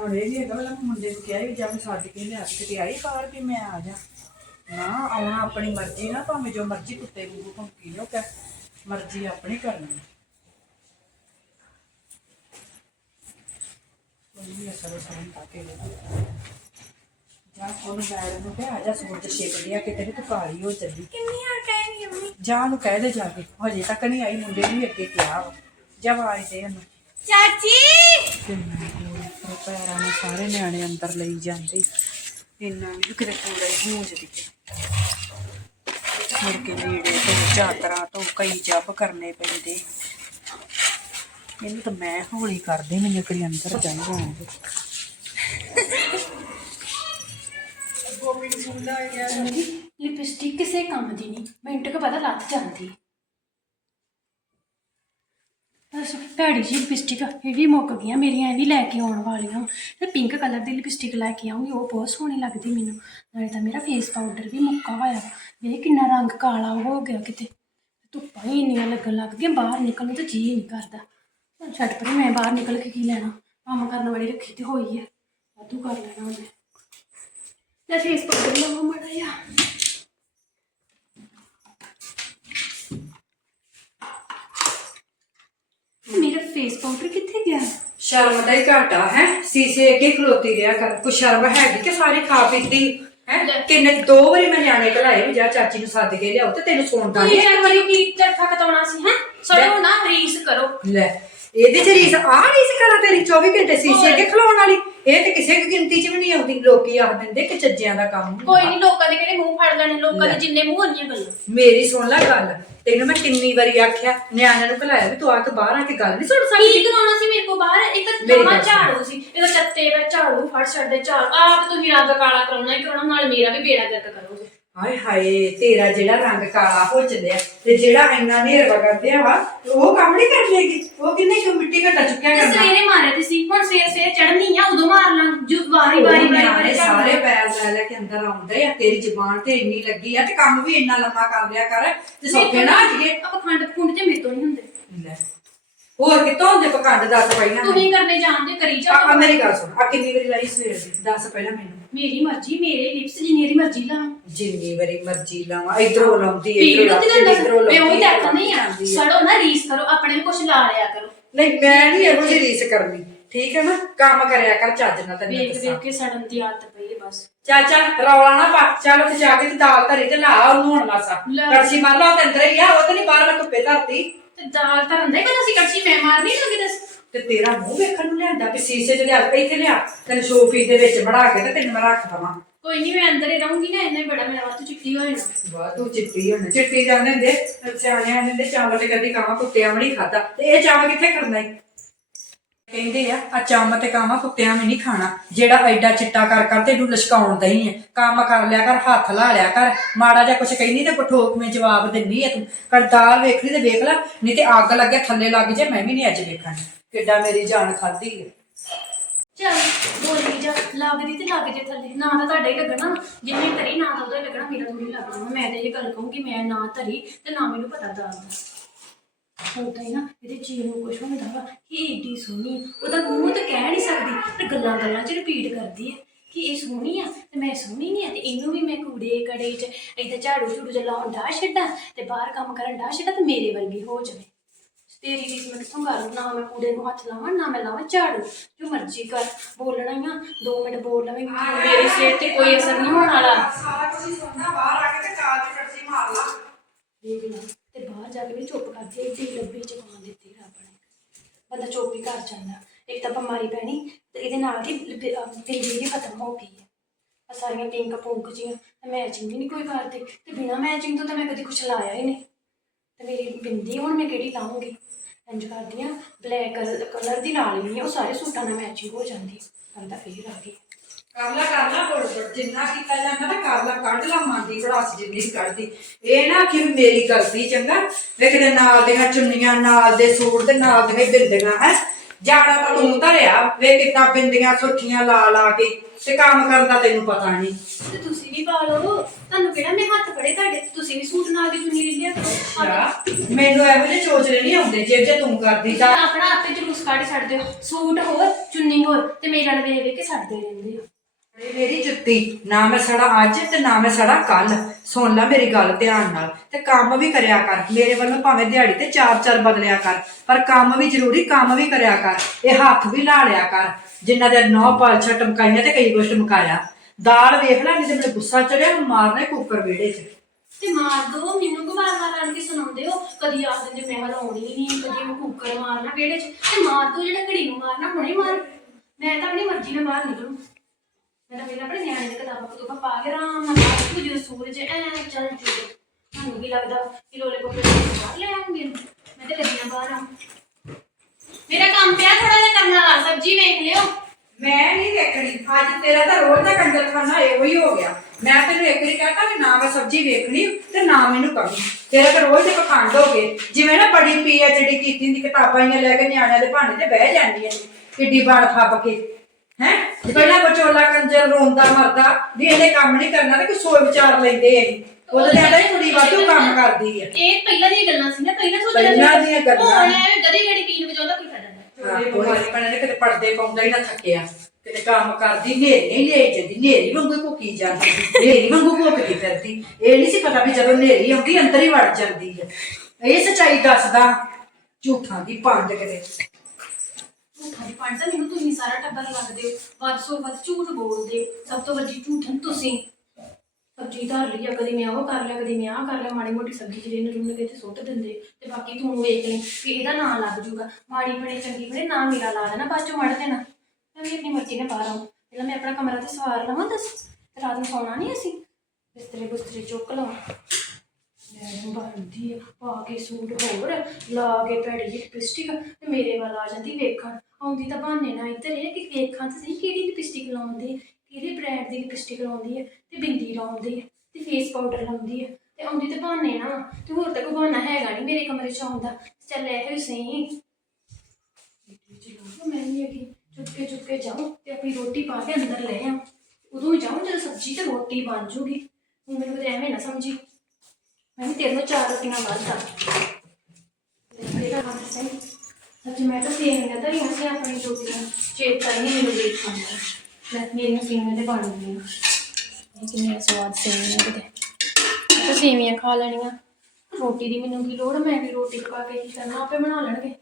ਹੁਣ ਇਹ ਵੀ ਹੈਗਾ ਮੈਂ ਮੁੰਡੇ ਨੂੰ ਕਿਹਾ ਵੀ ਜਾ ਸੱਦ ਕੇ ਲਿਆ ਕੇ ਤੇ ਆਈ ਬਾਹਰ ਵੀ ਮੈਂ ਆ ਜਾ। ਨਾ ਆਉਣਾ ਆਪਣੀ ਮਰਜ਼ੀ ਨਾ ਭਾਵੇਂ ਜੋ ਮਰਜ਼ੀ ਕੁੱਤੇ ਵਾਂਗੂ ਭੌਂਕੀ ਜਾਓ ਕਿ ਮਰਜ਼ੀ ਆਪਣੀ ਕਰਨੀ। ਕੋਈ ਨਹੀਂ ਅਸਰ ਸਰਨ ਤਾਕੇ ਜਾ ਉਹਨੂੰ ਬੈਠ ਨੂੰ ਕਿ ਆ ਜਾ ਸੂਰਜ ਛਿਪ ਗਿਆ ਕਿਤੇ ਵੀ ਤੂੰ ਕਾਲੀ ਹੋ ਚੱਲੀ। ਕਿੰਨੀ ਆ ਟਾਈਮ ਮੰਮੀ? ਜਾ ਨੂੰ ਕਹਿ ਦੇ ਜਾ ਕੇ ਹਜੇ ਤੱਕ ਨਹੀਂ ਆਈ ਮੁੰਡੇ ਨੂੰ ਵੀ ਅੱਗੇ ਕਿਹਾ ਵਾ। ਜਾ ਆਵਾਜ਼ ਦੇ ਉਹਨੂੰ। ਚਾਚੀ! ਤੇ ਮੈਂ ਪੈਰਾਂ ਨੂੰ ਸਾਰੇ ਨਿਆਣੇ ਅੰਦਰ ਲਈ ਜਾਂਦੇ। ਇੰਨਾ ਵੀ ਕਿਤੇ ਪੂਰਾ ਹੀ ਹੂੰਜਦੀ ਮੁੜ ਕੇ ਲੀੜੇ ਤੋਂ ਚਾਦਰਾਂ ਤੋਂ ਕਈ ਜੱਬ ਕਰਨੇ ਪੈਂਦੇ। ਇਹਨੂੰ ਤਾਂ ਮੈਂ ਹੌਲੀ ਕਰਦੀ ਮੈਨੂੰ ਕਰੀ ਅੰਦਰ ਜਾਈਦਾ ਆਉਂਦੇ। ਲਿਪਸਟਿਕ ਕਿਸੇ ਕੰਮ ਦੀ ਨਹੀਂ ਮਿੰਟ ਕੁ ਪਤਾ ਲੱਗ ਜਾਂਦੀ। ਬਸ ਭੈੜੀ ਜਿਹੀ ਲਿਪਸਟਿਕ ਇਹ ਵੀ ਮੁੱਕ ਗਈਆਂ ਮੇਰੀਆਂ, ਇਹ ਵੀ ਲੈ ਕੇ ਆਉਣ ਵਾਲੀਆਂ ਤੇ ਪਿੰਕ ਕਲਰ ਦੀ ਲਿਪਸਟਿਕ ਲੈ ਕੇ ਆਉਂਗੀ ਉਹ ਬਹੁਤ ਸੋਹਣੀ ਲੱਗਦੀ ਮੈਨੂੰ। ਨਾਲੇ ਤਾਂ ਮੇਰਾ ਫੇਸ ਪਾਊਡਰ ਵੀ ਮੁੱਕਾ ਹੋਇਆ ਵਾ। ਵੇਖ ਕਿੰਨਾ ਰੰਗ ਕਾਲਾ ਹੋ ਗਿਆ ਕਿਤੇ। ਧੁੱਪਾਂ ਹੀ ਇੰਨੀਆਂ ਲੱਗਣ ਲੱਗ ਗਈਆਂ, ਬਾਹਰ ਨਿਕਲਣ ਤਾਂ ਜੀ ਨਹੀਂ ਕਰਦਾ। ਚੱਲ ਛੱਡ ਪਰੇ, ਮੈਂ ਬਾਹਰ ਨਿਕਲ ਕੇ ਕੀ ਲੈਣਾ? ਕੰਮ ਕਰਨ ਵਾਲੀ ਰੱਖੀ ਤੇ ਹੋਈ ਹੈ ਵਾਧੂ ਕਰ ਲੈਣਾ ਉਹਨੇ। ਤੇ ਫੇਸ ਪਾਊਡਰ ਲਾਵਾਂ ਮੜਾ ਜਾ ਮੇਰਾ ਫੇਸ ਪਾਊਡਰ ਕਿੱਥੇ ਗਿਆ? ਸ਼ਰਮ ਦਾ ਹੀ ਘਾਟਾ ਹੈ? ਸੀਸੇ ਅੱਗੇ ਖਲੋਤੀ ਰਿਹਾ ਕਰ। ਕੋਈ ਸ਼ਰਮ ਹੈਗੀ ਕਿ ਸਾਰੇ ਖਾ ਪੀਤੀ ਹੈ ਕਿੰਨੇ ਦੋ ਵਾਰੀ ਮੈਂ ਨਿਆਣੇ ਘਲਾਏ ਵੀ ਜਾ ਚਾਚੀ ਨੂੰ ਸੱਦ ਕੇ ਲਿਆਓ ਤੇ ਤੈਨੂੰ ਸੁਣਦਾ ਤੁਸੀਂ ਨਹੀਂ ਚਾਚੀ ਨੂੰ ਕੀ ਚਰਖਾ ਕਟਾਉਣਾ ਸੀ ਹੈ? ਨਾ ਰੀਸ ਕਰੋ। ਲੈ। ਇਹਦੇ ਚ ਰੀਸ ਆ ਰੀਸ ਕਰਾ ਤੇਰੀ 24 ਘੰਟੇ ਸੀਸੇ ਅੱਗੇ ਖਲਾਉਣ ਵਾਲੀ ਇਹ ਤੇ ਕਿਸੇ ਗਿਣਤੀ ਚ ਵੀ ਨਹੀਂ ਆਉਂਦੀ ਲੋਕੀ ਆਖ ਦਿੰਦੇ ਕਿ ਚੱਜਿਆਂ ਦਾ ਕੰਮ ਹੁੰਦਾ। ਕੋਈ ਨਹੀਂ ਲੋਕਾਂ ਦੇ ਕਿਹੜੇ ਮੂੰਹ ਫੜ ਲੈਣੇ ਲੋਕਾਂ। ਦੇ ਜਿੰਨੇ ਮੂੰਹ ਉਨੀਆਂ ਗੱਲਾਂ ਮੇਰੀ ਸੁਣ ਲੈ ਗੱਲ ਤੈਨੂੰ ਮੈਂ ਕਿੰਨੀ ਵਾਰੀ ਆਖਿਆ ਨਿਆਣਿਆਂ ਨੂੰ ਘਲਾਇਆ ਵੀ ਤੂੰ ਆ ਕੇ ਬਾਹਰ ਆ ਕੇ ਗੱਲ ਨਹੀਂ ਸੁਣ ਕੀ ਸਕਦੀ ਕਰਾਉਣਾ ਸੀ ਮੇਰੇ ਕੋ ਬਾਹਰ ਇੱਕ ਮੇਰੀ ਨਵਾਂ ਗੱਲ ਸੁਣ। ਝਾੜੂ ਸੀ ਇਹਦਾ ਚੱਤੇ ਵਿੱਚ ਝਾੜੂ ਫੜ ਛੱਡਦੇ ਝਾੜ ਆਪ ਤੁਸੀਂ ਰੰਗ ਕਾਲਾ ਕਰਾਉਣਾ ਹੀ ਕਰਾਉਣਾ ਨਾਲ ਮੇਰਾ ਵੀ ਬੇੜਾ ਗਰਕ ਕਰੋਗੇ ਹਾਏ ਹਾਏ ਤੇਰਾ ਜਿਹੜਾ ਰੰਗ ਕਾਲਾ ਹੋ ਚੱਲਿਆ ਤੇ ਜਿਹੜਾ ਇੰਨਾ ਨੇਰ ਵਗਦੇ ਵਾ ਉਹ ਕੰਮ ਨਹੀਂ ਕਰ ਲੇਗੀ ਉਹ ਕਿੰਨੇ ਕੁ ਮਿੱਟੀ ਘਟਾ ਚੁੱਕਿਆ ਤੇ ਕਰਨਾ ਸਵੇਰੇ ਮਾਰੇ ਤੇ ਸੀ ਹੁਣ ਸਵੇਰ ਸਵੇਰ ਚੜਨੀ ਆ ਉਦੋਂ ਮਾਰ ਲਾਂ ਜੋ ਵਾਰੀ ਵਾਰੀ ਵਾਰੀ ਵਾਰੀ ਸਾਰੇ। ਪੈਰ ਲੈ ਲੈ ਕੇ ਅੰਦਰ ਆਉਂਦੇ ਆ ਤੇਰੀ ਜ਼ੁਬਾਨ ਤੇ ਇੰਨੀ ਲੱਗੀ ਆ ਤੇ ਕੰਮ ਵੀ ਇੰਨਾ ਲੰਮਾ ਕਰ ਲਿਆ ਕਰ ਤੇ ਸੌਖੇ ਨਾ ਆ ਜੀਏ ਆਪਾਂ ਖੰਡ ਖੁੰਡ ਤੇ ਮੇਰੇ ਤੋਂ ਨਹੀਂ ਹੁੰਦੇ ਲੈ। ਹੋਰ ਕਿਤੋਂ ਹੁੰਦੇ ਪਕੰਡ ਦੱਸ ਪਹਿਲਾਂ ਤੂੰ ਵੀ ਕਰਨੇ ਜਾਣਦੇ ਕਰੀ ਆ ਜਾ। ਆ ਮੇਰੀ ਗੱਲ ਸੁਣ ਆ ਕਿੰਨੀ ਵਾਰੀ ਲਾਈ ਸਵੇਰ ਦੀ ਦੱਸ ਪਹਿਲਾਂ ਮੈਨੂੰ। ਮੇਰੀ ਮਰਜ਼ੀ ਮੇਰੇ ਲਿਪਸ ਜਿੰਨੀ ਮਰਜ਼ੀ ਲਾ ਜਿੰਨੀ ਵਾਰੀ ਮਰਜ਼ੀ ਲਾਵਾਂ ਇਧਰੋਂ ਲਾਉਂਦੀ ਪੀੜ ਇਧਰੋਂ ਹੁੰਦੀ ਲਾਉਂਦੀ ਇਧਰੋਂ ਮੈਂ ਉਹੀ ਲਾਉਂਦੀ ਦੇਖਦਾ ਨਹੀਂ ਆ। ਸੜੋ ਨਾ ਰੀਸ ਕਰੋ ਆਪਣੇ ਨੂੰ ਕੁਝ ਲਾ ਲਿਆ ਕਰੋ। ਨਹੀਂ ਮੈਂ ਨਹੀਂ ਇਹੋ ਜਿਹੀ ਰੀਸ ਕਰਨੀ ਠੀਕ ਹੈ ਨਾ? ਕੰਮ ਕਰਿਆ ਕਰ ਚੱਜ ਨਾਲ ਤੈਨੂੰ ਵੇਖ ਦੱਸਾਂ। ਵੇਖ ਕੇ ਸੜਨ ਦੀ ਆਦਤ ਪਈ ਹੈ ਬਸ। ਚੱਲ ਚੱਲ ਰੌਲਾ ਨਾ ਪਾ ਚੱਲ ਉੱਥੇ ਜਾ ਕੇ ਤੇ ਦਾਲ ਧਰੀ ਤੇ ਲਾ ਉਹਨੂੰ ਹੁਣ ਮਾਸਾ। ਲੈ। ਕੜਛੀ ਮਾਰ ਲਾ ਤੇ ਅੰਦਰ ਹੀ ਆ ਉਹ ਤੇ ਨਹੀਂ ਬਾਹਰ ਮੈਂ ਧੁੱਪੇ ਧਰਤੀ ਤੇ ਦਾਲ ਧਰਨ ਦੇ ਕਦੋਂ ਸੀ ਕੜਛੀ ਮੈਂ ਮਾਰਨੀ ਲੱਗੀ ਦੱਸ ਤੇ ਤੇਰਾ ਮੂੰਹ ਵੇਖਣ ਨੂੰ ਲਿਆਂਦਾ ਵੀ ਸੀਸੇ 'ਚ ਲਿਆ ਇੱਥੇ ਲਿਆ ਤੈਨੂੰ ਸ਼ੋਫੀ ਦੇ ਵਿੱਚ ਬਣਾ ਕੇ ਤੇ ਤੈਨੂੰ ਮੈਂ ਰੱਖ ਦਵਾਂ। ਕੋਈ ਨਹੀਂ ਮੈਂ ਅੰਦਰ ਹੀ ਰਹੂੰਗੀ ਨਾ ਇੰਨਾ ਹੀ ਬੜਾ ਮੇਰਾ ਵਾਸਤੇ ਚਿੱਟੀ ਹੋ ਜਾਣਾ। ਵਾਹ ਤੂੰ ਚਿੱਟੀ ਹੁਣ। ਚਿੱਟੀ ਜਾਂਦੇ ਹੁੰਦੇ ਸਿਆਣੇ ਆਂਦੇ ਹੁੰਦੇ ਚਾਵਲ ਤੇ ਕਦੀ ਕਾਵਾਂ ਕੁੱਤਿਆਂ ਵੀ ਨਹੀਂ ਖਾਦਾ ਤੇ ਇਹ ਚਾਵਲ ਕਿੱਥੇ ਕਰਨਾ? ਈ ਕਹਿੰਦੇ ਆ ਆ ਚੰਮ ਤੇ ਕਾਵਾਂ ਕੁੱਤਿਆਂ ਵੀ ਨਹੀਂ ਖਾਣਾ। ਜਿਹੜਾ ਐਡਾ ਚਿੱਟਾ ਕਰ ਕਰ ਤੇ ਇਹਨੂੰ ਲਸ਼ਕਾਉਣ ਦਈ ਹੈ ਕੰਮ ਕਰ ਲਿਆ ਕਰ, ਹੱਥ ਲਾ ਲਿਆ ਕਰ। ਮਾੜਾ ਜਿਹਾ ਕੁਛ ਕਹਿੰਦੀ ਤੇ ਪਠੋਕ ਮੈਂ ਜਵਾਬ ਦਿੰਦੀ ਆ ਤੂੰ। ਕਰ ਦਾਲ ਵੇਖਣੀ ਤੇ ਵੇਖ ਲੈ, ਨਹੀਂ ਤੇ ਅੱਗ ਲੱਗੇ ਥੱਲੇ ਲੱਗ ਜੇ, ਮੈਂ ਵੀ ਨਹੀਂ ਅੱਜ ਵੇਖਣੀ ਕਿੱਡਾ ਮੇਰੀ ਜਾਨ ਖਾਦੀ ਹੈ ਚਲ, ਬੋਲੀ ਜਾ, ਲੱਗਦੀ ਤੇ ਲੱਗ ਜੇ ਥੱਲੇ। ਨਾ ਤਾਂ ਤੁਹਾਡੇ ਹੀ ਲੱਗਣਾ ਜਿੰਨੀ ਤਰੀ ਨਾ ਤਾਂ ਉਹਦਾ ਹੀ ਲੱਗਣਾ। ਮੇਰਾ ਥੋੜੀ ਲੱਗਣਾ ਮੈਂ ਤੇ ਇਹ ਗੱਲ ਕਹੂੰਗੀ, ਮੈਂ ਨਾ ਧਰੀ ਤੇ ਨਾ ਮੈਨੂੰ ਪਤਾ ਦਾਲ ਦਾ। ਹੁੰਦਾ ਹੀ ਨਾ ਇਹਦੇ ਚੀਜ਼ ਨੂੰ ਕੁਛ ਹੁੰਦਾ ਵਾ ਕਿ ਇਹ ਏਡੀ ਸੋਹਣੀ ਉਹਦਾ ਮੂੰਹ ਤਾਂ ਕਹਿ ਨਹੀਂ ਸਕਦੀ ਪਰ ਗੱਲਾਂ ਗੱਲਾਂ 'ਚ ਰਿਪੀਟ ਕਰਦੀ ਹੈ ਕਿ ਇਹ ਸੋਹਣੀ ਆ ਤੇ ਮੈਂ ਸੋਹਣੀ ਨਹੀਂ ਆ ਤੇ ਇਹਨੂੰ ਵੀ ਮੈਂ ਕੂੜੇ ਕੜੇ 'ਚ ਇੱਥੇ ਝਾੜੂ ਝੂੜੂ ਚ ਲਾਉਣ ਡਾ ਛੱਡਾਂ ਤੇ ਬਾਹਰ ਕੰਮ ਕਰਨ ਡਾ ਛੱਡਾਂ ਤੇ ਮੇਰੇ ਵਰਗੀ ਹੋ ਜਾਵੇ। ਤੇਰੀ ਕਿੱਥੋਂ ਕਰ? ਨਾ ਮੈਂ ਕੂੜੇ ਨੂੰ ਹੱਥ ਲਾਵਾਂ ਨਾ ਮੈਂ ਲਾਵਾਂ ਝਾੜੂ। ਜੋ ਮਰਜ਼ੀ ਕਰ ਬੋਲਣਾ ਹੀ ਆ 2 ਮਿੰਟ ਬੋਲ ਲਵੇਂ। ਮੇਰੀ ਸਿਹਤ ਤੇ ਕੋਈ ਅਸਰ ਨਹੀਂ ਹੋਣ ਵਾਲਾ। ਸਾਰਾ ਕੁਝ ਸੁਣਨਾ ਬਾਹਰ ਆ ਕੇ ਤੇ ਕਾਲ ਦੀ ਮਾਰ ਲਾ। ਦੇਖ ਲਾ ਤੇ ਜਾ ਕੇ ਵੀ ਚੁੱਪ ਕਰਦੀ ਏਡੀ ਲੱਭੀ ਚ ਦਿੱਤੀ ਰੱਬ ਨੇ। ਬੰਦਾ ਚੁੱਪ ਹੀ ਕਰ ਜਾਂਦਾ। ਇੱਕ ਤਾਂ ਬਿਮਾਰੀ ਪੈਣੀ, ਤੇ ਇਹਦੇ ਨਾਲ ਹੀ ਦਿਲਦੀ ਵੀ ਖਤਮ ਹੋ ਗਈ ਹੈ। ਆ ਸਾਰੀਆਂ ਪਿੰਕ ਪੁੰਕ ਜੀਆਂ, ਤੇ ਮੈਚਿੰਗ ਹੀ ਨਹੀਂ ਕੋਈ ਕਰਦੀ ਤੇ ਬਿਨਾ ਮੈਚਿੰਗ ਤੋਂ ਤਾਂ ਮੈਂ ਕਦੀ ਕੁਝ ਲਾਇਆ ਹੀ ਨਹੀਂ। ਤੇ ਮੇਰੀ ਬਿੰਦੀ ਹੁਣ ਮੈਂ ਕਿਹੜੀ ਲਾਉਂਗੀ ਇੰਜ ਕਰਦੀ ਆ ਬਲੈਕ ਕਲਰ ਦੀ ਨਾਲ ਹੀ ਉਹ ਸਾਰੇ ਸੂਟਾਂ ਨਾਲ ਮੈਚਿੰਗ ਹੋ ਜਾਂਦੀ। ਬੰਦਾ ਫੇਰ ਆ ਗਈ ਕਰ ਲਾ ਕਰ ਲਾ ਬੋਲ ਬੋਲ ਜਿੰਨਾ ਕੀਤਾ ਜਾਂਦਾ ਨਾ ਕਰ ਲਾ ਕੱਢ ਲਾ ਮਨ ਦੀ ਭੜਾਸ ਜਿੰਨੀ ਕੱਢਦੀ। ਇਹ ਨਾ ਕਿ ਮੇਰੀ ਗਲਤੀ ਚੰਗਾ? ਵੇ ਕਿਤੇ ਨਾਲ ਦੀਆਂ ਚੁੰਨੀਆਂ ਨਾਲ ਦੇ ਸੂਟ ਤੇ ਨਾਲ ਦੀਆਂ ਹੀ ਬਿੰਦੀਆਂ ਹੈ? ਜਾੜਾ ਤਾਂ ਤੂੰ ਧਰਿਆ ਵੇ ਕਿੱਦਾਂ ਬਿੰਦੀਆਂ ਸੁੱਠੀਆਂ ਲਾ ਲਾ ਕੇ ਤੇ ਕੰਮ ਕਰਨ ਦਾ ਤੈਨੂੰ ਪਤਾ ਨਹੀਂ। ਤੇ ਤੁਸੀਂ ਵੀ ਪਾ ਲਓ ਤੁਹਾਨੂੰ ਕਿਹੜਾ ਮੈਂ ਹੱਥ ਫੜੇ ਤੁਹਾਡੇ ਤੁਸੀਂ ਵੀ ਸੂਟ ਨਾਲ ਦੀ ਚੁੰਨੀ ਲੈ ਲਿਆ ਕਰੋ। ਆਹ ਮੈਨੂੰ ਇਹੋ ਜਿਹੇ ਚੋਚਲੇ ਨਹੀਂ ਆਉਂਦੇ ਜੇ ਜੇ ਤੂੰ ਕਰਦੀ ਤਾਂ। ਆਪਣਾ ਆਪੇ ਜਲੂਸ ਕੱਢ ਛੱਡਦੇ ਹੋ ਸੂਟ ਹੋਰ ਚੁੰਨੀ ਹੋਰ ਤੇ ਮੇਰਾ ਨਾਲ ਵੇਖ ਵੇਖ ਕੇ ਛੱਡਦੇ ਰਹਿੰਦੇ ਹੋ ਇਹ ਮੇਰੀ ਜੁੱਤੀ। ਨਾ ਮੈਂ ਸੜਾ ਅੱਜ ਤੇ ਨਾ ਮੈਂ ਸੜਾ ਕੱਲ। ਸੁਣ ਲੈ ਮੇਰੀ ਗੱਲ ਧਿਆਨ ਨਾਲ। ਤੇ ਕੰਮ ਵੀ ਕਰਿਆ ਕਰ। ਮੇਰੇ ਵੱਲੋਂ ਭਾਵੇਂ ਦਿਹਾੜੀ ਤੇ ਚਾਰ ਚਾਰ ਬਦਲਿਆ ਕਰ। ਪਰ ਕੰਮ ਵੀ ਜ਼ਰੂਰੀ, ਕੰਮ ਵੀ ਕਰਿਆ ਕਰ। ਇਹ ਹੱਥ ਵੀ ਲਾ ਲਿਆ ਕਰ। ਜਿੰਨਾ ਦੇ ਨੌ ਪਾਲਛਾ ਟਮਕਾਈਆਂ ਤੇ ਕਈ ਕੁਛ ਟਮਕਾਇਆ। ਦਾਲ ਵੇਖ ਲੈ, ਨਹੀਂ ਤੇ ਮੈਨੂੰ ਗੁੱਸਾ ਚੜਿਆ ਮੈਂ ਮਾਰਨਾ ਕੁੱਕਰ ਵਿਹੜੇ 'ਚ। ਤੇ ਮਾਰ ਦੋ, ਮੈਨੂੰ ਕੋ ਬਾਰ ਬਾਰ ਆਣ ਕੇ ਸੁਣਾਉਂਦੇ ਹੋ? ਕਦੀ ਆਖ ਦਿੰਦੇ, ਮੈਂ ਹਲਾਉਣੀ ਨਹੀਂ ਕਦੀ ਮੈਂ ਕੁੱਕਰ ਮਾਰਨਾ ਵਿਹੜੇ 'ਚ। ਤੇ ਮਾਰ ਦੋ, ਜਿਹੜਾ ਘੜੀ ਨੂੰ ਮਾਰਨਾ, ਹੁਣੇ ਮਾਰ। ਮੈਂ ਤਾਂ ਆਪਣੀ ਮਰਜ਼ੀ ਨਾਲ ਬਾਹਰ ਨਿਕਲੂ। ਮੈਂ ਤਾਂ ਆਪਣੇ ਨਿਆਣੇ ਦੀ ਕਿਤਾਬਾਂ ਕਤੂਬਾਂ ਪਾ ਕੇ ਆਰਾਮ ਨਾਲ ਬਾਹਰ ਨਿਕਲੂ ਜਦੋਂ ਸੂਰਜ ਐ ਚੱਲ ਜੂਗਾ ਤੁਹਾਨੂੰ ਕੀ ਲੱਗਦਾ ਕਿ ਲੋਲੇ ਕੋਪੇ ਬਾਹਰ ਲੈ ਆਉਂਗੇ ਮੈਂ ਤਾਂ ਲੱਗੀਆਂ ਬਾਹਰ ਆ। ਮੇਰਾ ਕੰਮ ਪਿਆ ਥੋੜਾ ਜਿਹਾ ਕਰਨ ਵਾਲਾ, ਸਬਜ਼ੀ ਵੇਖ ਲਿਓ। ਮੈਂ ਨਹੀਂ ਵੇਖਣੀ। ਅੱਜ ਤੇਰਾ ਤਾਂ ਰੋਜ਼ ਦਾ ਕੰਜਰਖਾਨਾ ਇਹੋ ਹੀ ਹੋ ਗਿਆ। ਮੈਂ ਤੈਨੂੰ ਇੱਕ ਵਾਰੀ ਕਹਤਾ ਕਿ ਨਾ ਮੈਂ ਸਬਜ਼ੀ ਵੇਖਣੀ ਤੇ ਨਾ ਮੈਨੂੰ ਕਮੀ ਤੇਰਾ ਤਾਂ ਰੋਜ਼ ਦੇ ਪਖੰਡ ਹੋ ਗਏ। ਜਿਵੇਂ ਨਾ ਬੜੀ ਪੀਐਚਡੀ ਕੀਤੀ ਹੁੰਦੀ, ਕਿਤਾਬਾਂ ਹੀ ਲੈ ਕੇ ਨਿਆਣਿਆਂ ਦੇ ਭਾਂਡੇ ਤੇ ਬਹਿ ਜਾਂਦੀਆਂ ਨੇ ਕਿੱਡੀ ਬਾੜ ਫੱਬ ਕੇ। ਹੈ? ਪਹਿਲਾਂ ਵਿਚੋਲਾ ਕੰਜਰ ਰੋਂਦਾ ਮਰਦਾ ਵੀ ਇਹਨੇ ਕੰਮ ਨਹੀਂ ਕਰਨਾ ਤੇ ਕੋਈ ਸੋਚ ਵਿਚਾਰ ਲੈਂਦੇ ਐ ਉਹਦੇ ਤੇ ਆਂਦਾ ਕੁੜੀ ਵਾਧੂ ਕੰਮ ਕਰਦੀ ਹੈ ਇਹ ਪਹਿਲਾਂ ਦੀਆਂ ਗੱਲਾਂ ਸੀ ਨਾ ਪਹਿਲਾਂ ਸੋਚਿਆ ਪਹਿਲਾਂ ਦੀਆਂ ਗੱਲਾਂ। ਹੁਣ ਐਵੇਂ ਗਦੀ ਗੜੀ ਪੀਣ ਵਜਾਉਂਦਾ ਕੋਈ ਫਾਇਦਾ ਨਹੀਂ। ਹਾਂ, ਬਿਮਾਰੀ ਪੈਣਾ ਕਿਤੇ ਪਰਦੇ ਪਾਉਂਦਾ ਹੀ ਨਾ ਥੱਕਿਆ। ਕਿਤੇ ਕੰਮ ਕਰਦੀ ਨੇਰੀ ਹੀ ਲੈ ਜਾਂਦੀ ਨੇਰੀ ਵਾਂਗੂ ਹੀ ਭੁੱਕੀ ਜਾਂਦੀ ਨੇਰੀ ਵਾਂਗੂ ਭੁੱਕਦੀ ਫਿਰਦੀ। ਇਹ ਨਹੀਂ ਸੀ ਪਤਾ ਵੀ ਜਦੋਂ ਨੇਰੀ ਆਉਂਦੀ ਅੰਦਰ ਹੀ ਵੜ ਜਾਂਦੀ ਹੈ ਇਹ ਸੱਚਾਈ ਦੱਸਦਾ ਝੂਠਾਂ ਦੀ ਪੰਡ ਕਿਤੇ। ਝੂਠਾਂ ਦੀ ਪੰਡ ਮੈਨੂੰ ਤੁਸੀਂ ਸਾਰਾ ਟੱਬਰ ਲੱਗਦੇ ਹੋ। ਵੱਧ ਸੋ ਵੱਧ ਝੂਠ ਬੋਲਦੇ ਹੋ। ਸਭ ਤੋਂ ਵੱਡੀ ਝੂਠਨ ਤੁਸੀਂ। ਸਬਜ਼ੀ ਧਰ ਲਈ ਆ, ਕਦੀ ਮੈਂ ਉਹ ਕਰ ਲਿਆ, ਕਦੀ ਮੈਂ ਆਹ ਕਰ ਲਿਆ। ਮਾੜੀ ਮੋਟੀ ਸਬਜ਼ੀ ਜਿਹੜੇ ਨੂੰ ਰੂਣ ਕੇ ਤੇ ਸੁੱਟ ਦਿੰਦੇ ਤੇ ਬਾਕੀ ਤੂੰ ਵੇਖ ਲਈ ਕਿ ਇਹਦਾ ਨਾਂ ਲੱਗ ਜੂਗਾ। ਮਾੜੀ ਬਣੇ ਚੰਗੀ ਬਣੇ ਨਾਂ ਮੇਰਾ ਲਾ ਦੇਣਾ, ਬਾਅਦ ਚੋਂ ਮੜ ਦੇਣਾ। ਮੈਂ ਵੀ ਆਪਣੀ ਮਰਜ਼ੀ ਨਾਲ ਬਾਹਰ ਆਉਂ ਪਹਿਲਾਂ ਮੈਂ ਆਪਣਾ ਕਮਰਾ ਤੇ ਸਵਾਰ ਲਵਾਂ, ਦੱਸ। ਤੇ ਰਾਤ ਨੂੰ ਸੌਣਾ ਨਹੀਂ ਅਸੀਂ? ਬਿਸਤਰੇ ਬੁਸਤਰੇ ਚੁੱਕ ਲਵਾਂ। ਮੈਂ ਬਣਦੀ ਆ, ਪਾ ਕੇ ਸੂਟ ਹੋਰ, ਲਾ ਕੇ ਪੈੜੀ ਲਿਪਸਟਿਕ ਤੇ ਮੇਰੇ ਵੱਲ ਆ ਜਾਂਦੀ ਵੇਖਣ। ਆਉਂਦੀ ਤਾਂ ਬਹਾਨੇ ਨਾਲ ਇੱਧਰ ਇਹ ਕਿ ਵੇਖਾਂ ਤਾਂ ਸਹੀ ਕਿਹੜੀ ਲਿਪਸਟਿਕ ਲਾਉਂਦੀ ਹੈ ਕਿਹੜੇ ਬ੍ਰਾਂਡ ਦੀ ਲਿਪਸਟਿਕ ਲਾਉਂਦੀ ਹੈ ਤੇ ਬਿੰਦੀ ਲਾਉਂਦੀ ਹੈ ਤੇ ਫੇਸ ਪਾਊਡਰ ਲਾਉਂਦੀ ਹੈ ਤੇ ਆਉਂਦੀ ਤੇ ਬਹਾਨੇ ਨਾ ਤੇ ਹੋਰ ਤਾਂ ਕੋਈ ਬਹਾਨਾ ਹੈਗਾ ਨਹੀਂ ਮੇਰੇ ਕਮਰੇ 'ਚ ਆਉਂਦਾ ਚੱਲ ਇਹ ਸਹੀ। ਮੈਂ ਨਹੀਂ ਹੈਗੀ ਚੁੱਪਕੇ ਚੁੱਪਕੇ ਜਾਉਂ ਤੇ ਆਪਣੀ ਰੋਟੀ ਪਾ ਕੇ ਅੰਦਰ ਲੈ ਆਉਂ। ਉਦੋਂ ਹੀ ਜਾਉਂ ਜਦੋਂ ਸਬਜ਼ੀ ਤੇ ਰੋਟੀ ਬਣ ਜੂਗੀ। ਹੁਣ ਮੈਨੂੰ ਕਿਤੇ ਐਵੇਂ ਨਾ ਸਮਝੀ। ਮੈਂ ਵੀ ਤੇਰੇ ਨੂੰ ਚਾਰ ਰੋਟੀਆਂ ਵੱਧਦਾ ਮੇਰਾ ਹੱਥ ਸਹੀ। ਅੱਜ ਮੈਂ ਤਾਂ ਸੇਵੀਆਂ ਧਰੀਆਂ ਸੀ ਆਪਣੀ ਰੋਟੀਆਂ ਚੇਤਾ ਹੀ ਨਹੀਂ ਮੈਨੂੰ ਦੇਖ ਖਾਂਦਾ ਲੈ ਮੇਰੀਆਂ ਸੇਵੀਆਂ ਤੇ ਬਣ ਗਈਆਂ ਇਹ ਕਿੰਨੀਆਂ ਸਵਾਦ ਸੇਵੀਆਂ ਕਿਤੇ। ਮੈਂ ਤਾਂ ਸੇਵੀਆਂ ਖਾ ਲੈਣੀਆਂ। ਰੋਟੀ ਦੀ ਮੈਨੂੰ ਕੀ ਲੋੜ? ਮੈਂ ਵੀ ਰੋਟੀ ਪਕਾ ਕੇ ਕੀ ਕਰਨਾ? ਆਪੇ ਬਣਾ ਲੈਣਗੇ।